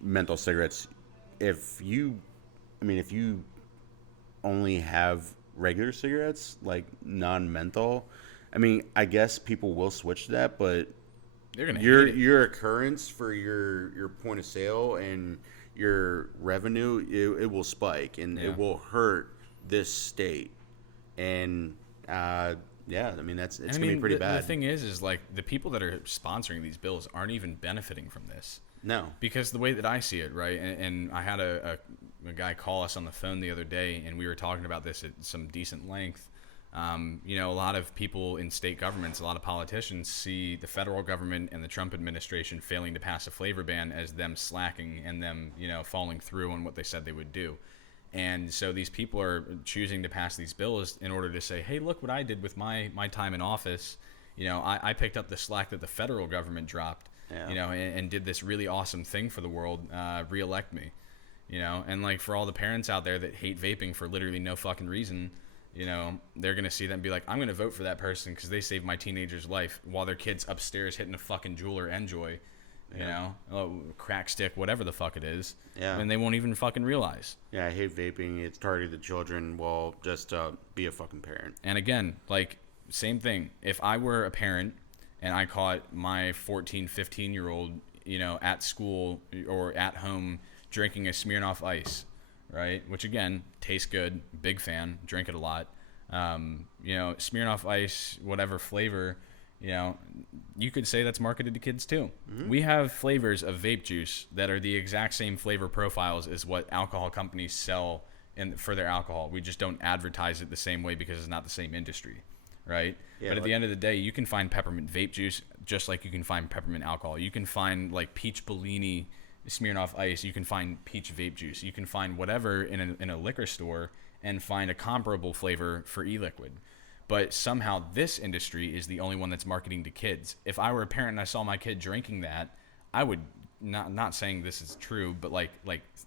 menthol cigarettes, if you only have regular cigarettes, like non-menthol, I mean, I guess people will switch to that, but They're gonna hate it. your occurrence for your point of sale and your revenue, it will spike, and Yeah. it will hurt this state. And yeah, I mean it's gonna be pretty bad. The thing is like the people that are sponsoring these bills aren't even benefiting from this. No. Because the way that I see it, right, and I had a guy call us on the phone the other day, and we were talking about this at some decent length. You know, a lot of people in state governments, a lot of politicians see the federal government and the Trump administration failing to pass a flavor ban as them slacking and them, you know, falling through on what they said they would do. And so these people are choosing to pass these bills in order to say, hey, look what I did with my time in office. You know, I picked up the slack that the federal government dropped, you know, and did this really awesome thing for the world, reelect me, you know. And like for all the parents out there that hate vaping for literally no fucking reason, you know, they're going to see that and be like, I'm going to vote for that person because they saved my teenager's life while their kid's upstairs hitting a fucking Juul or Enjoy, you know, crack stick, whatever the fuck it is. Yeah. And they won't even fucking realize. Yeah, I hate vaping. It's targeted to children. Well, just be a fucking parent. And again, like, same thing. If I were a parent and I caught my 14, 15-year-old, you know, at school or at home drinking a Smirnoff Ice, right? Which, again, tastes good. Big fan. Drink it a lot. You know, Smirnoff Ice, whatever flavor, you know, you could say that's marketed to kids too. Mm-hmm. We have flavors of vape juice that are the exact same flavor profiles as what alcohol companies sell for their alcohol. We just don't advertise it the same way because it's not the same industry, right? Yeah, but at the end of the day, you can find peppermint vape juice just like you can find peppermint alcohol. You can find like peach Bellini Smirnoff Ice. You can find peach vape juice. You can find whatever in a liquor store and find a comparable flavor for e-liquid. But somehow this industry is the only one that's marketing to kids. If I were a parent and I saw my kid drinking that, I would, not saying this is true, but like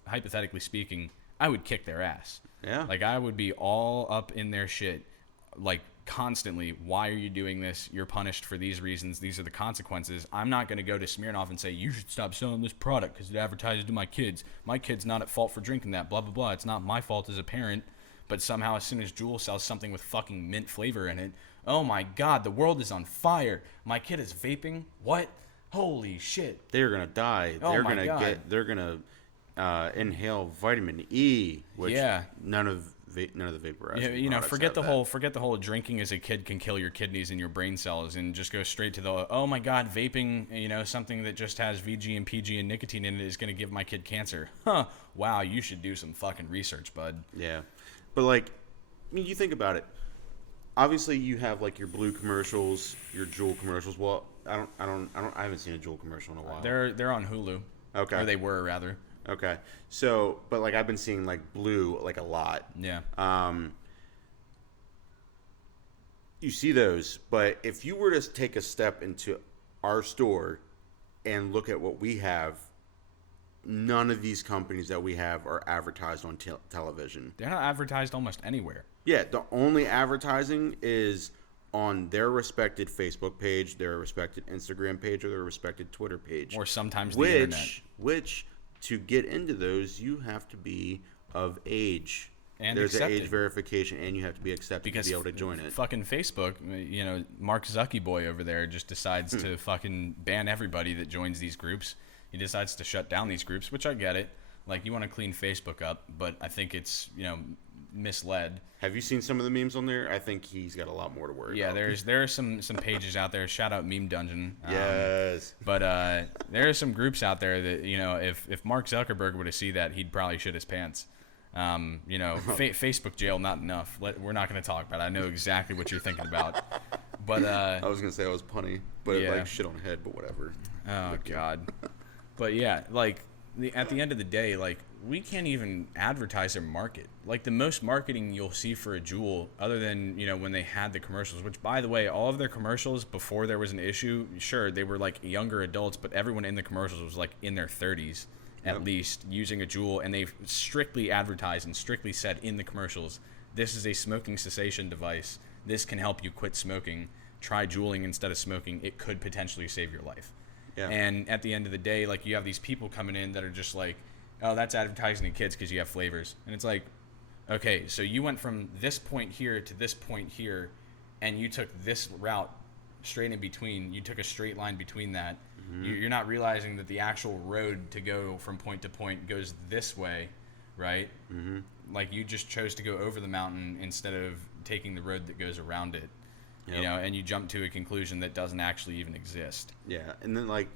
hypothetically speaking, I would kick their ass. Yeah. Like I would be all up in their shit, like constantly. Why are you doing this? You're punished for these reasons. These are the consequences. I'm not going to go to Smirnoff and say, you should stop selling this product because it advertises to my kids. My kid's not at fault for drinking that, blah, blah, blah. It's not my fault as a parent. But somehow as soon as Juul sells something with fucking mint flavor in it, oh my God, the world is on fire. My kid is vaping? What? Holy shit. They're going to die. Oh they're my gonna God. They're going to inhale vitamin E, which none of the vaporizing Yeah, you know, products forget the whole drinking as a kid can kill your kidneys and your brain cells, and just go straight to the, oh my God, vaping, you know, something that just has VG and PG and nicotine in it is going to give my kid cancer. Huh. Wow, you should do some fucking research, bud. Yeah. But like, I mean, you think about it. Obviously, you have like your Blue commercials, your Juul commercials. Well, I haven't seen a Juul commercial in a while. They're on Hulu. Okay. Or they were, rather. Okay. So, but like I've been seeing like Blue like a lot. Yeah. You see those, but if you were to take a step into our store and look at what we have, none of these companies that we have are advertised on television. They're not advertised almost anywhere. Yeah, the only advertising is on their respected Facebook page, their respected Instagram page, or their respected Twitter page. Or sometimes the internet. Which, to get into those, you have to be of age. And there's an accepted. age verification, and you have to be accepted to be able to join it. Fucking Facebook, you know, Mark Zucky boy over there just decides to fucking ban everybody that joins these groups. He decides to shut down these groups, which I get it. Like, you want to clean Facebook up, but I think it's, you know, misled. Have you seen some of the memes on there? I think he's got a lot more to worry about. Yeah, there are some pages out there. Shout out Meme Dungeon. Yes. But there are some groups out there that, you know, if Mark Zuckerberg were to see that, he'd probably shit his pants. You know, Facebook jail, not enough. We're not going to talk about it. I know exactly what you're thinking about. But I was going to say I was punny, but yeah. like shit on the head, but whatever. Oh, God. But yeah, like at the end of the day, like we can't even advertise or market. Like the most marketing you'll see for a Juul, other than, you know, when they had the commercials, which by the way, all of their commercials before there was an issue, sure, they were like younger adults, but everyone in the commercials was like in their 30s at least using a Juul, and they strictly advertised and strictly said in the commercials, this is a smoking cessation device this can help you quit smoking. Try juuling instead of smoking. It could potentially save your life. Yeah. And at the end of the day, like, you have these people coming in that are just like, oh, that's advertising to kids because you have flavors. And it's like, okay, so you went from this point here to this point here, and you took this route straight in between. You took a straight line between that. You're not realizing that the actual road to go from point to point goes this way, right? Like, you just chose to go over the mountain instead of taking the road that goes around it. You know, and you jump to a conclusion that doesn't actually even exist. Yeah, and then, like,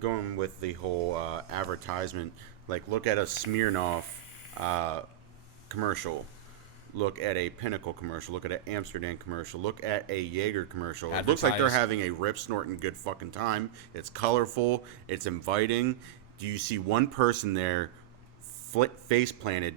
going with the whole advertisement, like, look at a Smirnoff commercial. Look at a Pinnacle commercial. Look at an Amsterdam commercial. Look at a Jaeger commercial. It looks like they're having a rip snorting good fucking time. It's colorful. It's inviting. Do you see one person there face planted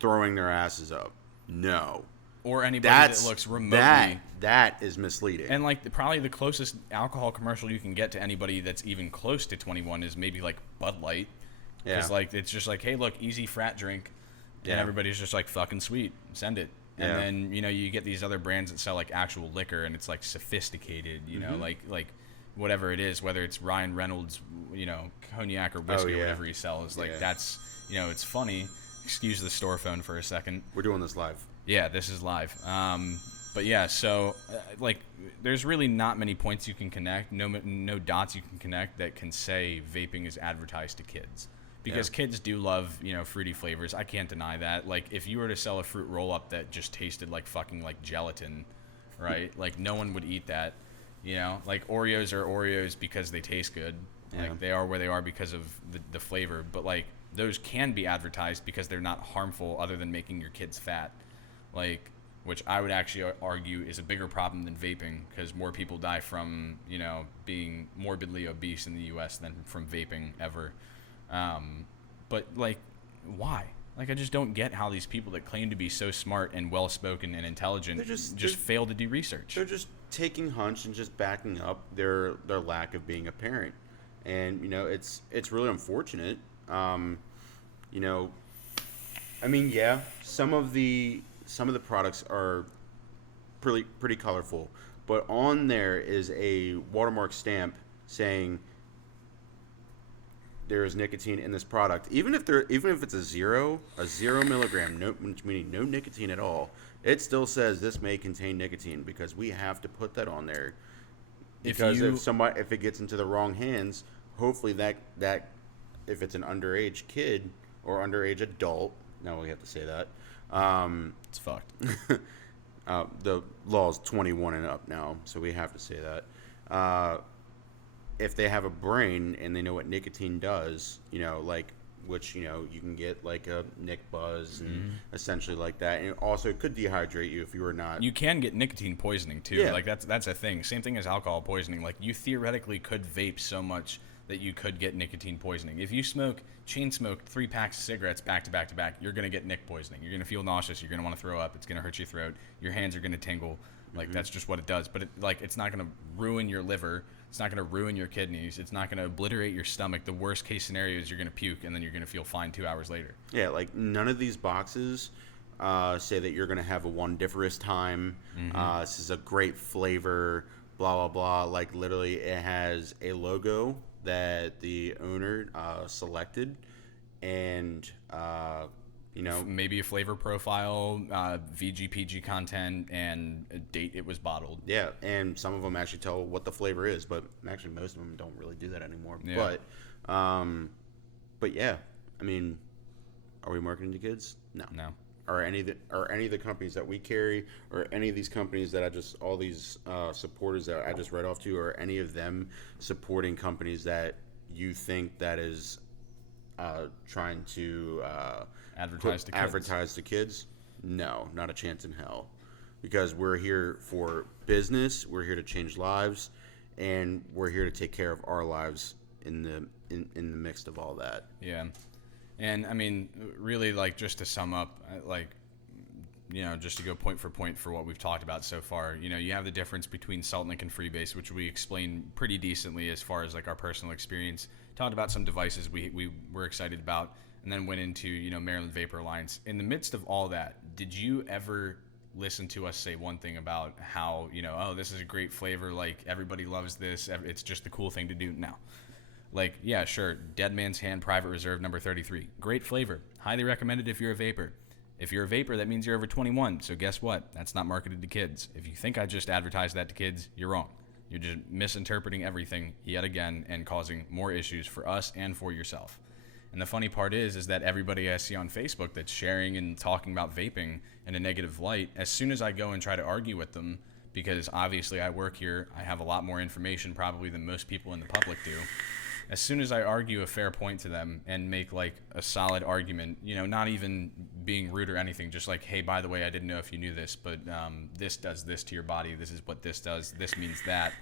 throwing their asses up? No. Or anybody that looks remotely. That is misleading. And, like, probably the closest alcohol commercial you can get to anybody that's even close to 21 is maybe, like, Bud Light. Because, like, it's just like, hey, look, easy frat drink. And everybody's just like, fucking sweet, send it. And then, you know, you get these other brands that sell, like, actual liquor, and it's, like, sophisticated, you know, like whatever it is, whether it's Ryan Reynolds, you know, cognac or whiskey or whatever he sells. Like, that's, you know, it's funny. Excuse the store phone for a second. We're doing this live. Yeah, this is live. But yeah, so like, there's really not many points you can connect, no dots you can connect that can say vaping is advertised to kids, because kids do love, you know, fruity flavors. I can't deny that. Like, if you were to sell a fruit roll up that just tasted like fucking like gelatin, right? Like, no one would eat that. You know, like, Oreos are Oreos because they taste good. Like, they are where they are because of the flavor. But, like, those can be advertised because they're not harmful other than making your kids fat. Like, which I would actually argue is a bigger problem than vaping, because more people die from, you know, being morbidly obese in the U.S. than from vaping ever. But, like, why? Like, I just don't get how these people that claim to be so smart and well-spoken and intelligent just fail to do research. They're just taking hunch and just backing up their lack of being a parent. And, you know, it's really unfortunate. You know, I mean, yeah, some of the products are pretty colorful, but on there is a watermark stamp saying there is nicotine in this product. Even if it's a zero milligram, meaning no nicotine at all, it still says this may contain nicotine, because we have to put that on there. Because if it gets into the wrong hands, hopefully that if it's an underage kid or underage adult, now we have to say that. It's fucked. The law is 21 and up now, so we have to say that. If they have a brain and they know what nicotine does, you know, like, which, you know, you can get like a Nick Buzz and essentially like that. And also, it could dehydrate you if you were not. You can get nicotine poisoning too. Yeah. Like, that's a thing. Same thing as alcohol poisoning. Like, you theoretically could vape so much that you could get nicotine poisoning. If you chain smoke 3 packs of cigarettes back to back to back, you're going to get nic poisoning. You're going to feel nauseous. You're going to want to throw up. It's going to hurt your throat. Your hands are going to tingle. Like, that's just what it does. But it's not going to ruin your liver. It's not going to ruin your kidneys. It's not going to obliterate your stomach. The worst case scenario is you're going to puke, and then you're going to feel fine 2 hours later. Yeah, like, none of these boxes say that you're going to have a wondiferous time. This is a great flavor, blah, blah, blah. Like, literally, it has a logo that the owner selected, and you know, maybe a flavor profile, VGPG content, and a date it was bottled. Yeah, and some of them actually tell what the flavor is, but actually most of them don't really do that anymore. Yeah. But yeah, I mean, are we marketing to kids? No. Are any of the companies that we carry, or any of these companies that all these supporters that I just read off to, are any of them supporting companies that you think that is trying to advertise to kids? No, not a chance in hell. Because we're here for business, we're here to change lives, and we're here to take care of our lives in the midst of all that. Yeah. And, I mean, really, like, just to sum up, like, you know, just to go point for point for what we've talked about so far, you know, you have the difference between Saltnik and Freebase, which we explained pretty decently as far as, like, our personal experience. Talked about some devices we were excited about, and then went into, you know, Maryland Vapor Alliance. In the midst of all that, did you ever listen to us say one thing about how, oh, this is a great flavor, like everybody loves this, it's just the cool thing to do now. Like, yeah, sure, Dead Man's Hand Private Reserve number 33, great flavor, highly recommended if you're a vapor. If you're a vapor, that means you're over 21, so guess what? That's not marketed to kids. If you think I just advertised that to kids, you're wrong. You're just misinterpreting everything yet again and causing more issues for us and for yourself. And the funny part is that everybody I see on Facebook that's sharing and talking about vaping in a negative light, as soon as I go and try to argue with them, because obviously I work here, I have a lot more information probably than most people in the public do. As soon as I argue a fair point to them and make like a solid argument, not even being rude or anything, just like, hey, by the way, I didn't know if you knew this, but this does this to your body. This is what this does. This means that.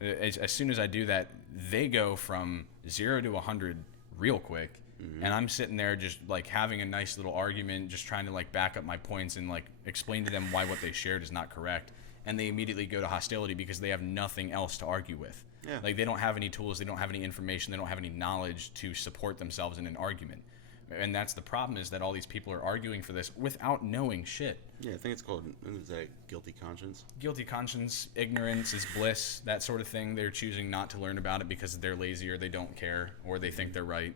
As soon as I do that, they go from 0 to 100 real quick. Mm-hmm. And I'm sitting there just like having a nice little argument, just trying to like back up my points and like explain to them why what they shared is not correct. And they immediately go to hostility because they have nothing else to argue with. Yeah. Like they don't have any tools, they don't have any information, they don't have any knowledge to support themselves in an argument. And that's the problem, is that all these people are arguing for this without knowing shit. Yeah, I think it's called, is that guilty conscience? Guilty conscience, ignorance is bliss, that sort of thing. They're choosing not to learn about it because they're lazy or they don't care or they think they're right.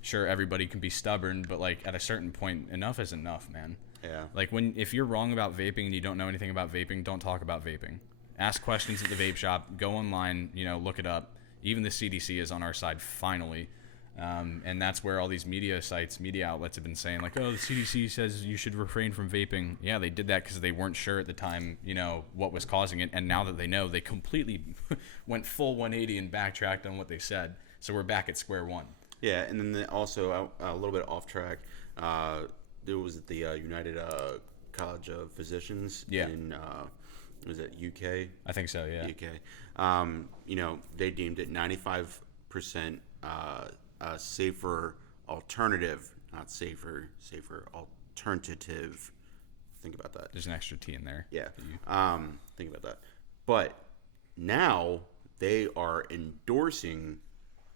Sure, everybody can be stubborn, but like at a certain point, enough is enough, man. Yeah. Like if you're wrong about vaping and you don't know anything about vaping, don't talk about vaping. Ask questions at the vape shop. Go online, look it up. Even the CDC is on our side, finally. And that's where all these media outlets have been saying, like, oh, the CDC says you should refrain from vaping. Yeah, they did that because they weren't sure at the time, what was causing it. And now that they know, they completely went full 180 and backtracked on what they said. So we're back at square one. Yeah, and then also a little bit off track. There was the United College of Physicians in... was it UK? I think so, yeah. UK. They deemed it 95% safer alternative, not safer alternative. Think about that. There's an extra T in there. Yeah. Think about that. But now they are endorsing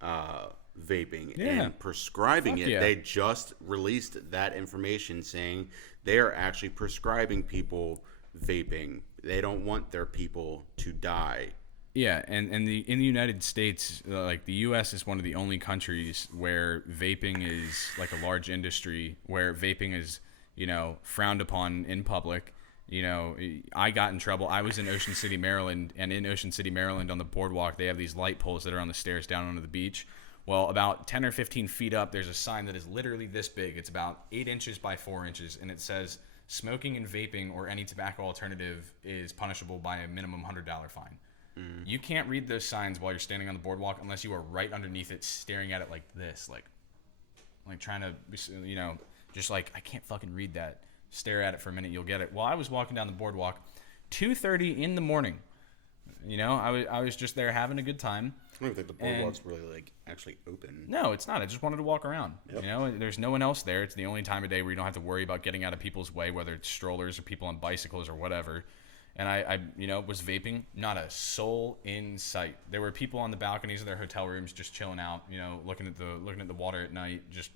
vaping and prescribing it. Yeah. They just released that information saying they are actually prescribing people vaping. They don't want their people to die. Yeah, and in the United States, like the U.S. is one of the only countries where vaping is like a large industry, where vaping is, frowned upon in public. I got in trouble. I was in Ocean City, Maryland, and in Ocean City, Maryland, on the boardwalk, they have these light poles that are on the stairs down onto the beach. Well, about 10 or 15 feet up, there's a sign that is literally this big. It's about 8 inches by 4 inches, and it says, smoking and vaping or any tobacco alternative is punishable by a minimum $100 fine. Mm. You can't read those signs while you're standing on the boardwalk unless you are right underneath it, staring at it like this, like trying to, just like, I can't fucking read that. Stare at it for a minute, you'll get it. Well, I was walking down the boardwalk, 2:30 in the morning. I was just there having a good time. I don't think the boardwalk's really actually open. No, it's not. I just wanted to walk around. Yep. There's no one else there. It's the only time of day where you don't have to worry about getting out of people's way, whether it's strollers or people on bicycles or whatever. And I was vaping. Not a soul in sight. There were people on the balconies of their hotel rooms just chilling out. Looking at the water at night, just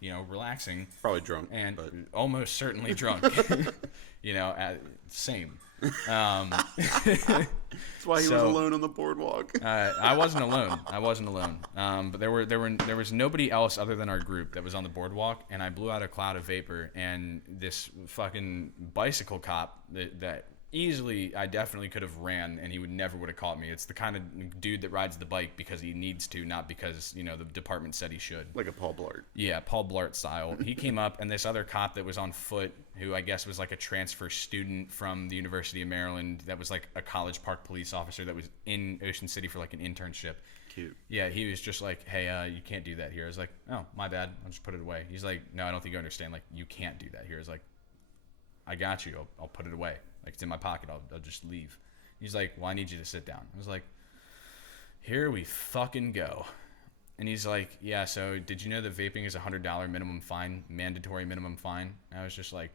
relaxing. Probably drunk, but almost certainly drunk. Same. That's why he was alone on the boardwalk. I wasn't alone. But there was nobody else other than our group that was on the boardwalk, and I blew out a cloud of vapor. And this fucking bicycle cop that easily, I definitely could have ran, and he never would have caught me. It's the kind of dude that rides the bike because he needs to, not because the department said he should. Like a Paul Blart. Yeah, Paul Blart style. He came up, and this other cop that was on foot, who I guess was like a transfer student from the University of Maryland, that was like a College Park police officer that was in Ocean City for like an internship. Cute. Yeah, he was just like, hey, you can't do that here. I was like, oh, my bad. I'll just put it away. He's like, no, I don't think you understand. Like, you can't do that here. I was like, I got you. I'll put it away. Like, it's in my pocket. I'll just leave. He's like, well, I need you to sit down. I was like, here we fucking go. And he's like, yeah, so did you know that vaping is a $100 minimum fine, mandatory minimum fine? And I was just like,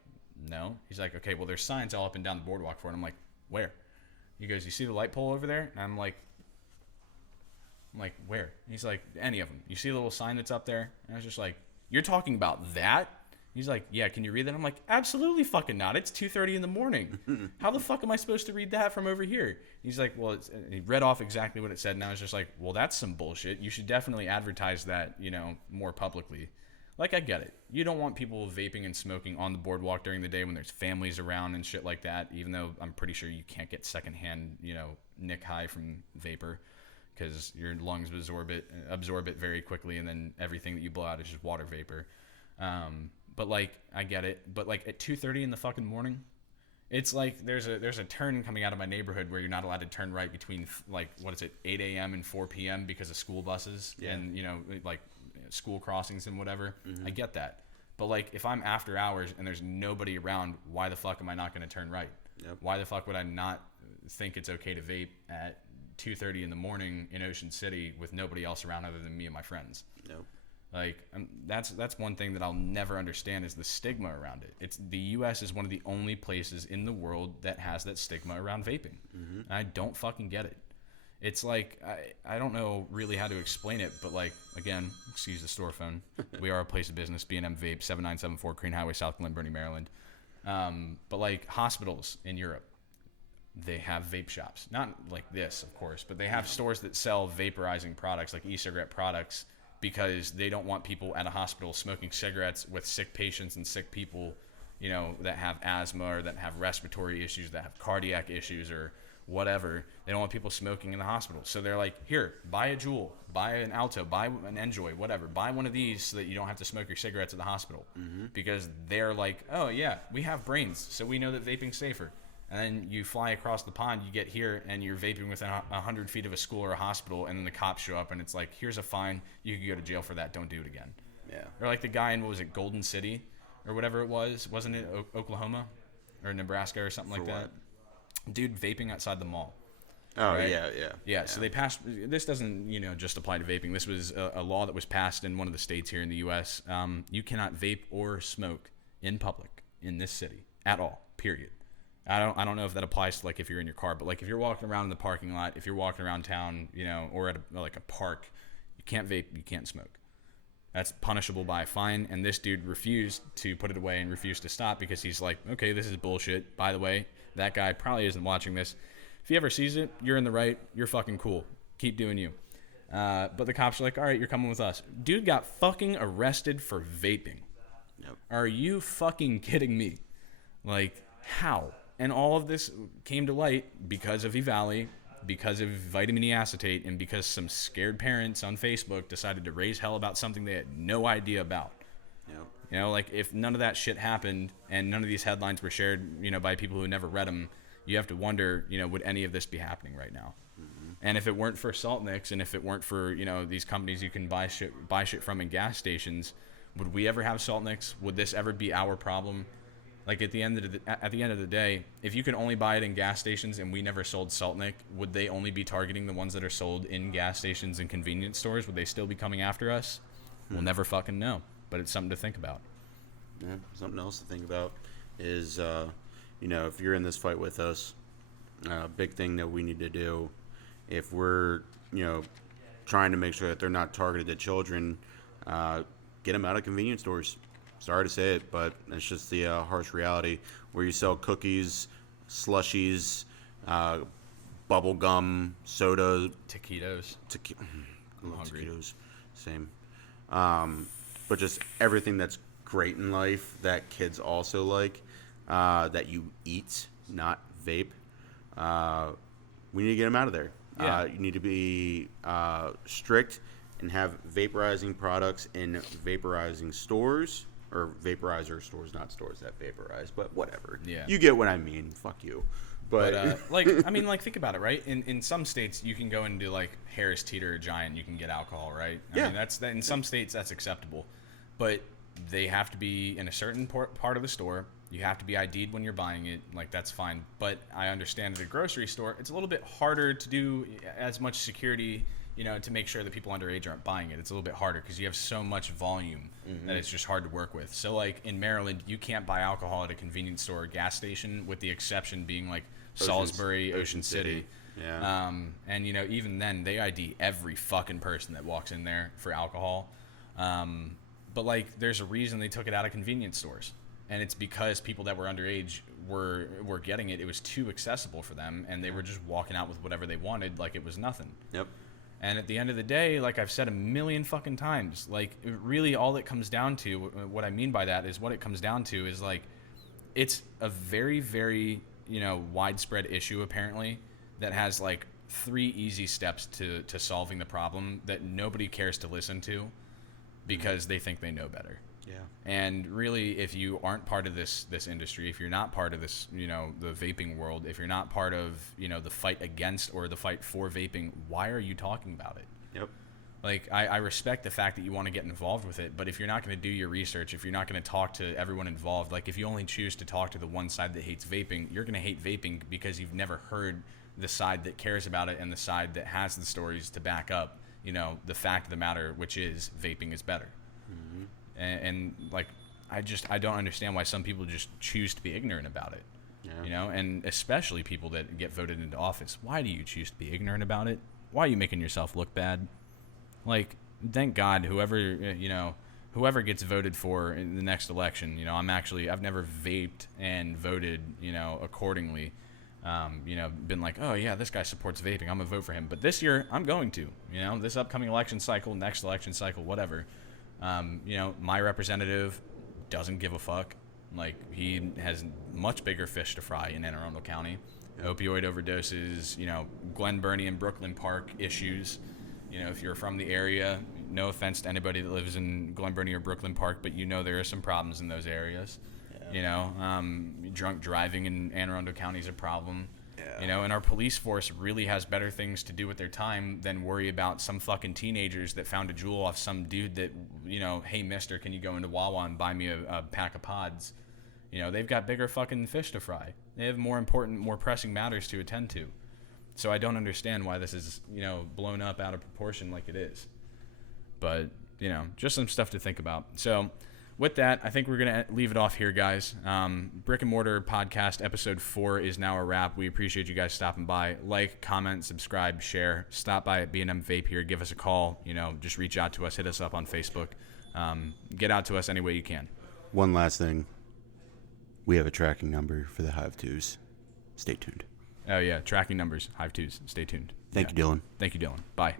no. He's like, okay, well, there's signs all up and down the boardwalk for it. I'm like, where? He goes, you see the light pole over there? And I'm like, where? He's like, any of them. You see the little sign that's up there? And I was just like, you're talking about that? He's like, yeah, can you read that? I'm like, absolutely fucking not. It's 2:30 in the morning. How the fuck am I supposed to read that from over here? He's like, well, he read off exactly what it said, and I was just like, well, that's some bullshit. You should definitely advertise that, more publicly. Like, I get it. You don't want people vaping and smoking on the boardwalk during the day when there's families around and shit like that, even though I'm pretty sure you can't get secondhand, nick high from vapor because your lungs absorb it very quickly, and then everything that you blow out is just water vapor. But like, I get it. But like at 2:30 in the fucking morning, it's like there's a turn coming out of my neighborhood where you're not allowed to turn right between 8 a.m. and 4 p.m. because of school buses and like school crossings and whatever. I get that. But like if I'm after hours and there's nobody around, why the fuck am I not going to turn right? Yep. Why the fuck would I not think it's okay to vape at 2:30 in the morning in Ocean City with nobody else around other than me and my friends? Nope. Like that's one thing that I'll never understand is the stigma around it. It's the U.S. is one of the only places in the world that has that stigma around vaping. And I don't fucking get it. It's like I don't know really how to explain it, but like again, excuse the store phone. We are a place of business. B&M Vape, 7974 Crane Highway, South Glen Burnie, Maryland. But like hospitals in Europe, they have vape shops. Not like this, of course, but they have stores that sell vaporizing products like e-cigarette products, because they don't want people at a hospital smoking cigarettes with sick patients and sick people, that have asthma or that have respiratory issues, that have cardiac issues or whatever. They don't want people smoking in the hospital. So they're like, here, buy a Juul, buy an Alto, buy an Enjoy, whatever. Buy one of these so that you don't have to smoke your cigarettes at the hospital. Because they're like, oh, yeah, we have brains, so we know that vaping's safer. And then you fly across the pond, you get here, and you're vaping within 100 feet of a school or a hospital, and then the cops show up, and it's like, here's a fine. You could go to jail for that. Don't do it again. Yeah. Or like the guy in, what was it, Golden City or whatever it was? Wasn't it Oklahoma or Nebraska or something like that? Dude vaping outside the mall. Oh, right? Yeah. So they passed, this doesn't, just apply to vaping. This was a law that was passed in one of the states here in the U.S. You cannot vape or smoke in public in this city at all, period. I don't know if that applies to like if you're in your car, but like if you're walking around in the parking lot, if you're walking around town, or at a park, you can't vape, you can't smoke. That's punishable by a fine. And this dude refused to put it away and refused to stop because he's like, okay, this is bullshit. By the way, that guy probably isn't watching this. If he ever sees it, you're in the right. You're fucking cool. Keep doing you. But the cops are like, all right, you're coming with us. Dude got fucking arrested for vaping. Yep. Are you fucking kidding me? Like, how? And all of this came to light because of E-Valley, because of vitamin E acetate, and because some scared parents on Facebook decided to raise hell about something they had no idea about. Yep. Like if none of that shit happened and none of these headlines were shared, by people who never read them, you have to wonder, would any of this be happening right now? And if it weren't for Salt Nicks and if it weren't for, these companies you can buy shit from in gas stations, would we ever have Salt Nicks? Would this ever be our problem? Like at the end of the day, if you can only buy it in gas stations and we never sold Salt Nick, would they only be targeting the ones that are sold in gas stations and convenience stores? Would they still be coming after us? We'll never fucking know, but it's something to think about. Yeah, something else to think about is, if you're in this fight with us, big thing that we need to do, if we're, trying to make sure that they're not targeted at children, get them out of convenience stores. Sorry to say it, but it's just the harsh reality where you sell cookies, slushies, bubble gum, soda, Taquitos. I love taquitos. Same. But just everything that's great in life that kids also like, that you eat, not vape. We need to get them out of there. Yeah. You need to be strict and have vaporizing products in vaporizing stores. Or vaporizer stores, not stores that vaporize, but whatever. Yeah. You get what I mean. Fuck you. But think about it, right? In some states, you can go into like Harris Teeter or Giant, you can get alcohol, right? I mean, that's in some states that's acceptable, but they have to be in a certain part of the store. You have to be ID'd when you're buying it. Like that's fine. But I understand at a grocery store, it's a little bit harder to do as much security, to make sure that people underage aren't buying it. It's a little bit harder because you have so much volume that it's just hard to work with. So like in Maryland, you can't buy alcohol at a convenience store or gas station, with the exception being like Salisbury, Ocean City. Yeah. And even then they ID every fucking person that walks in there for alcohol. But like, there's a reason they took it out of convenience stores, and it's because people that were underage were getting it. It was too accessible for them, and they were just walking out with whatever they wanted, like it was nothing. Yep. And at the end of the day, like I've said a million fucking times, like really all it comes down to, what I mean by that is what it comes down to is like, it's a very, very, widespread issue apparently that has like 3 easy steps to solving the problem that nobody cares to listen to because they think they know better. Yeah. And really, if you aren't part of this industry, if you're not part of this, the vaping world, if you're not part of, the fight against or the fight for vaping, why are you talking about it? Yep. Like, I respect the fact that you want to get involved with it, but if you're not going to do your research, if you're not going to talk to everyone involved, like if you only choose to talk to the one side that hates vaping, you're going to hate vaping because you've never heard the side that cares about it and the side that has the stories to back up, the fact of the matter, which is vaping is better. Mm-hmm. And like, I don't understand why some people just choose to be ignorant about it, Yeah. and especially people that get voted into office. Why do you choose to be ignorant about it? Why are you making yourself look bad? Like, thank God whoever gets voted for in the next election, I've never vaped and voted, accordingly. Been like, oh yeah, this guy supports vaping, I'm gonna vote for him. But this year, I'm going to, this upcoming election cycle, next election cycle, whatever. My representative doesn't give a fuck. Like, he has much bigger fish to fry in Anne Arundel County. Opioid overdoses, Glen Burnie and Brooklyn Park issues. If you're from the area, no offense to anybody that lives in Glen Burnie or Brooklyn Park, but there are some problems in those areas. Drunk driving in Anne Arundel County is a problem. Yeah. And our police force really has better things to do with their time than worry about some fucking teenagers that found a jewel off some dude that, hey, mister, can you go into Wawa and buy me a pack of pods? They've got bigger fucking fish to fry. They have more important, more pressing matters to attend to. So I don't understand why this is, blown up out of proportion like it is. But, just some stuff to think about. So with that, I think we're going to leave it off here, guys. Brick and Mortar Podcast episode 4 is now a wrap. We appreciate you guys stopping by. Like, comment, subscribe, share. Stop by at B&M Vape here. Give us a call. Just reach out to us. Hit us up on Facebook. Get out to us any way you can. One last thing. We have a tracking number for the Hive 2s. Stay tuned. Oh, yeah. Tracking numbers. Hive 2s. Stay tuned. Thank you, Dylan. Thank you, Dylan. Bye.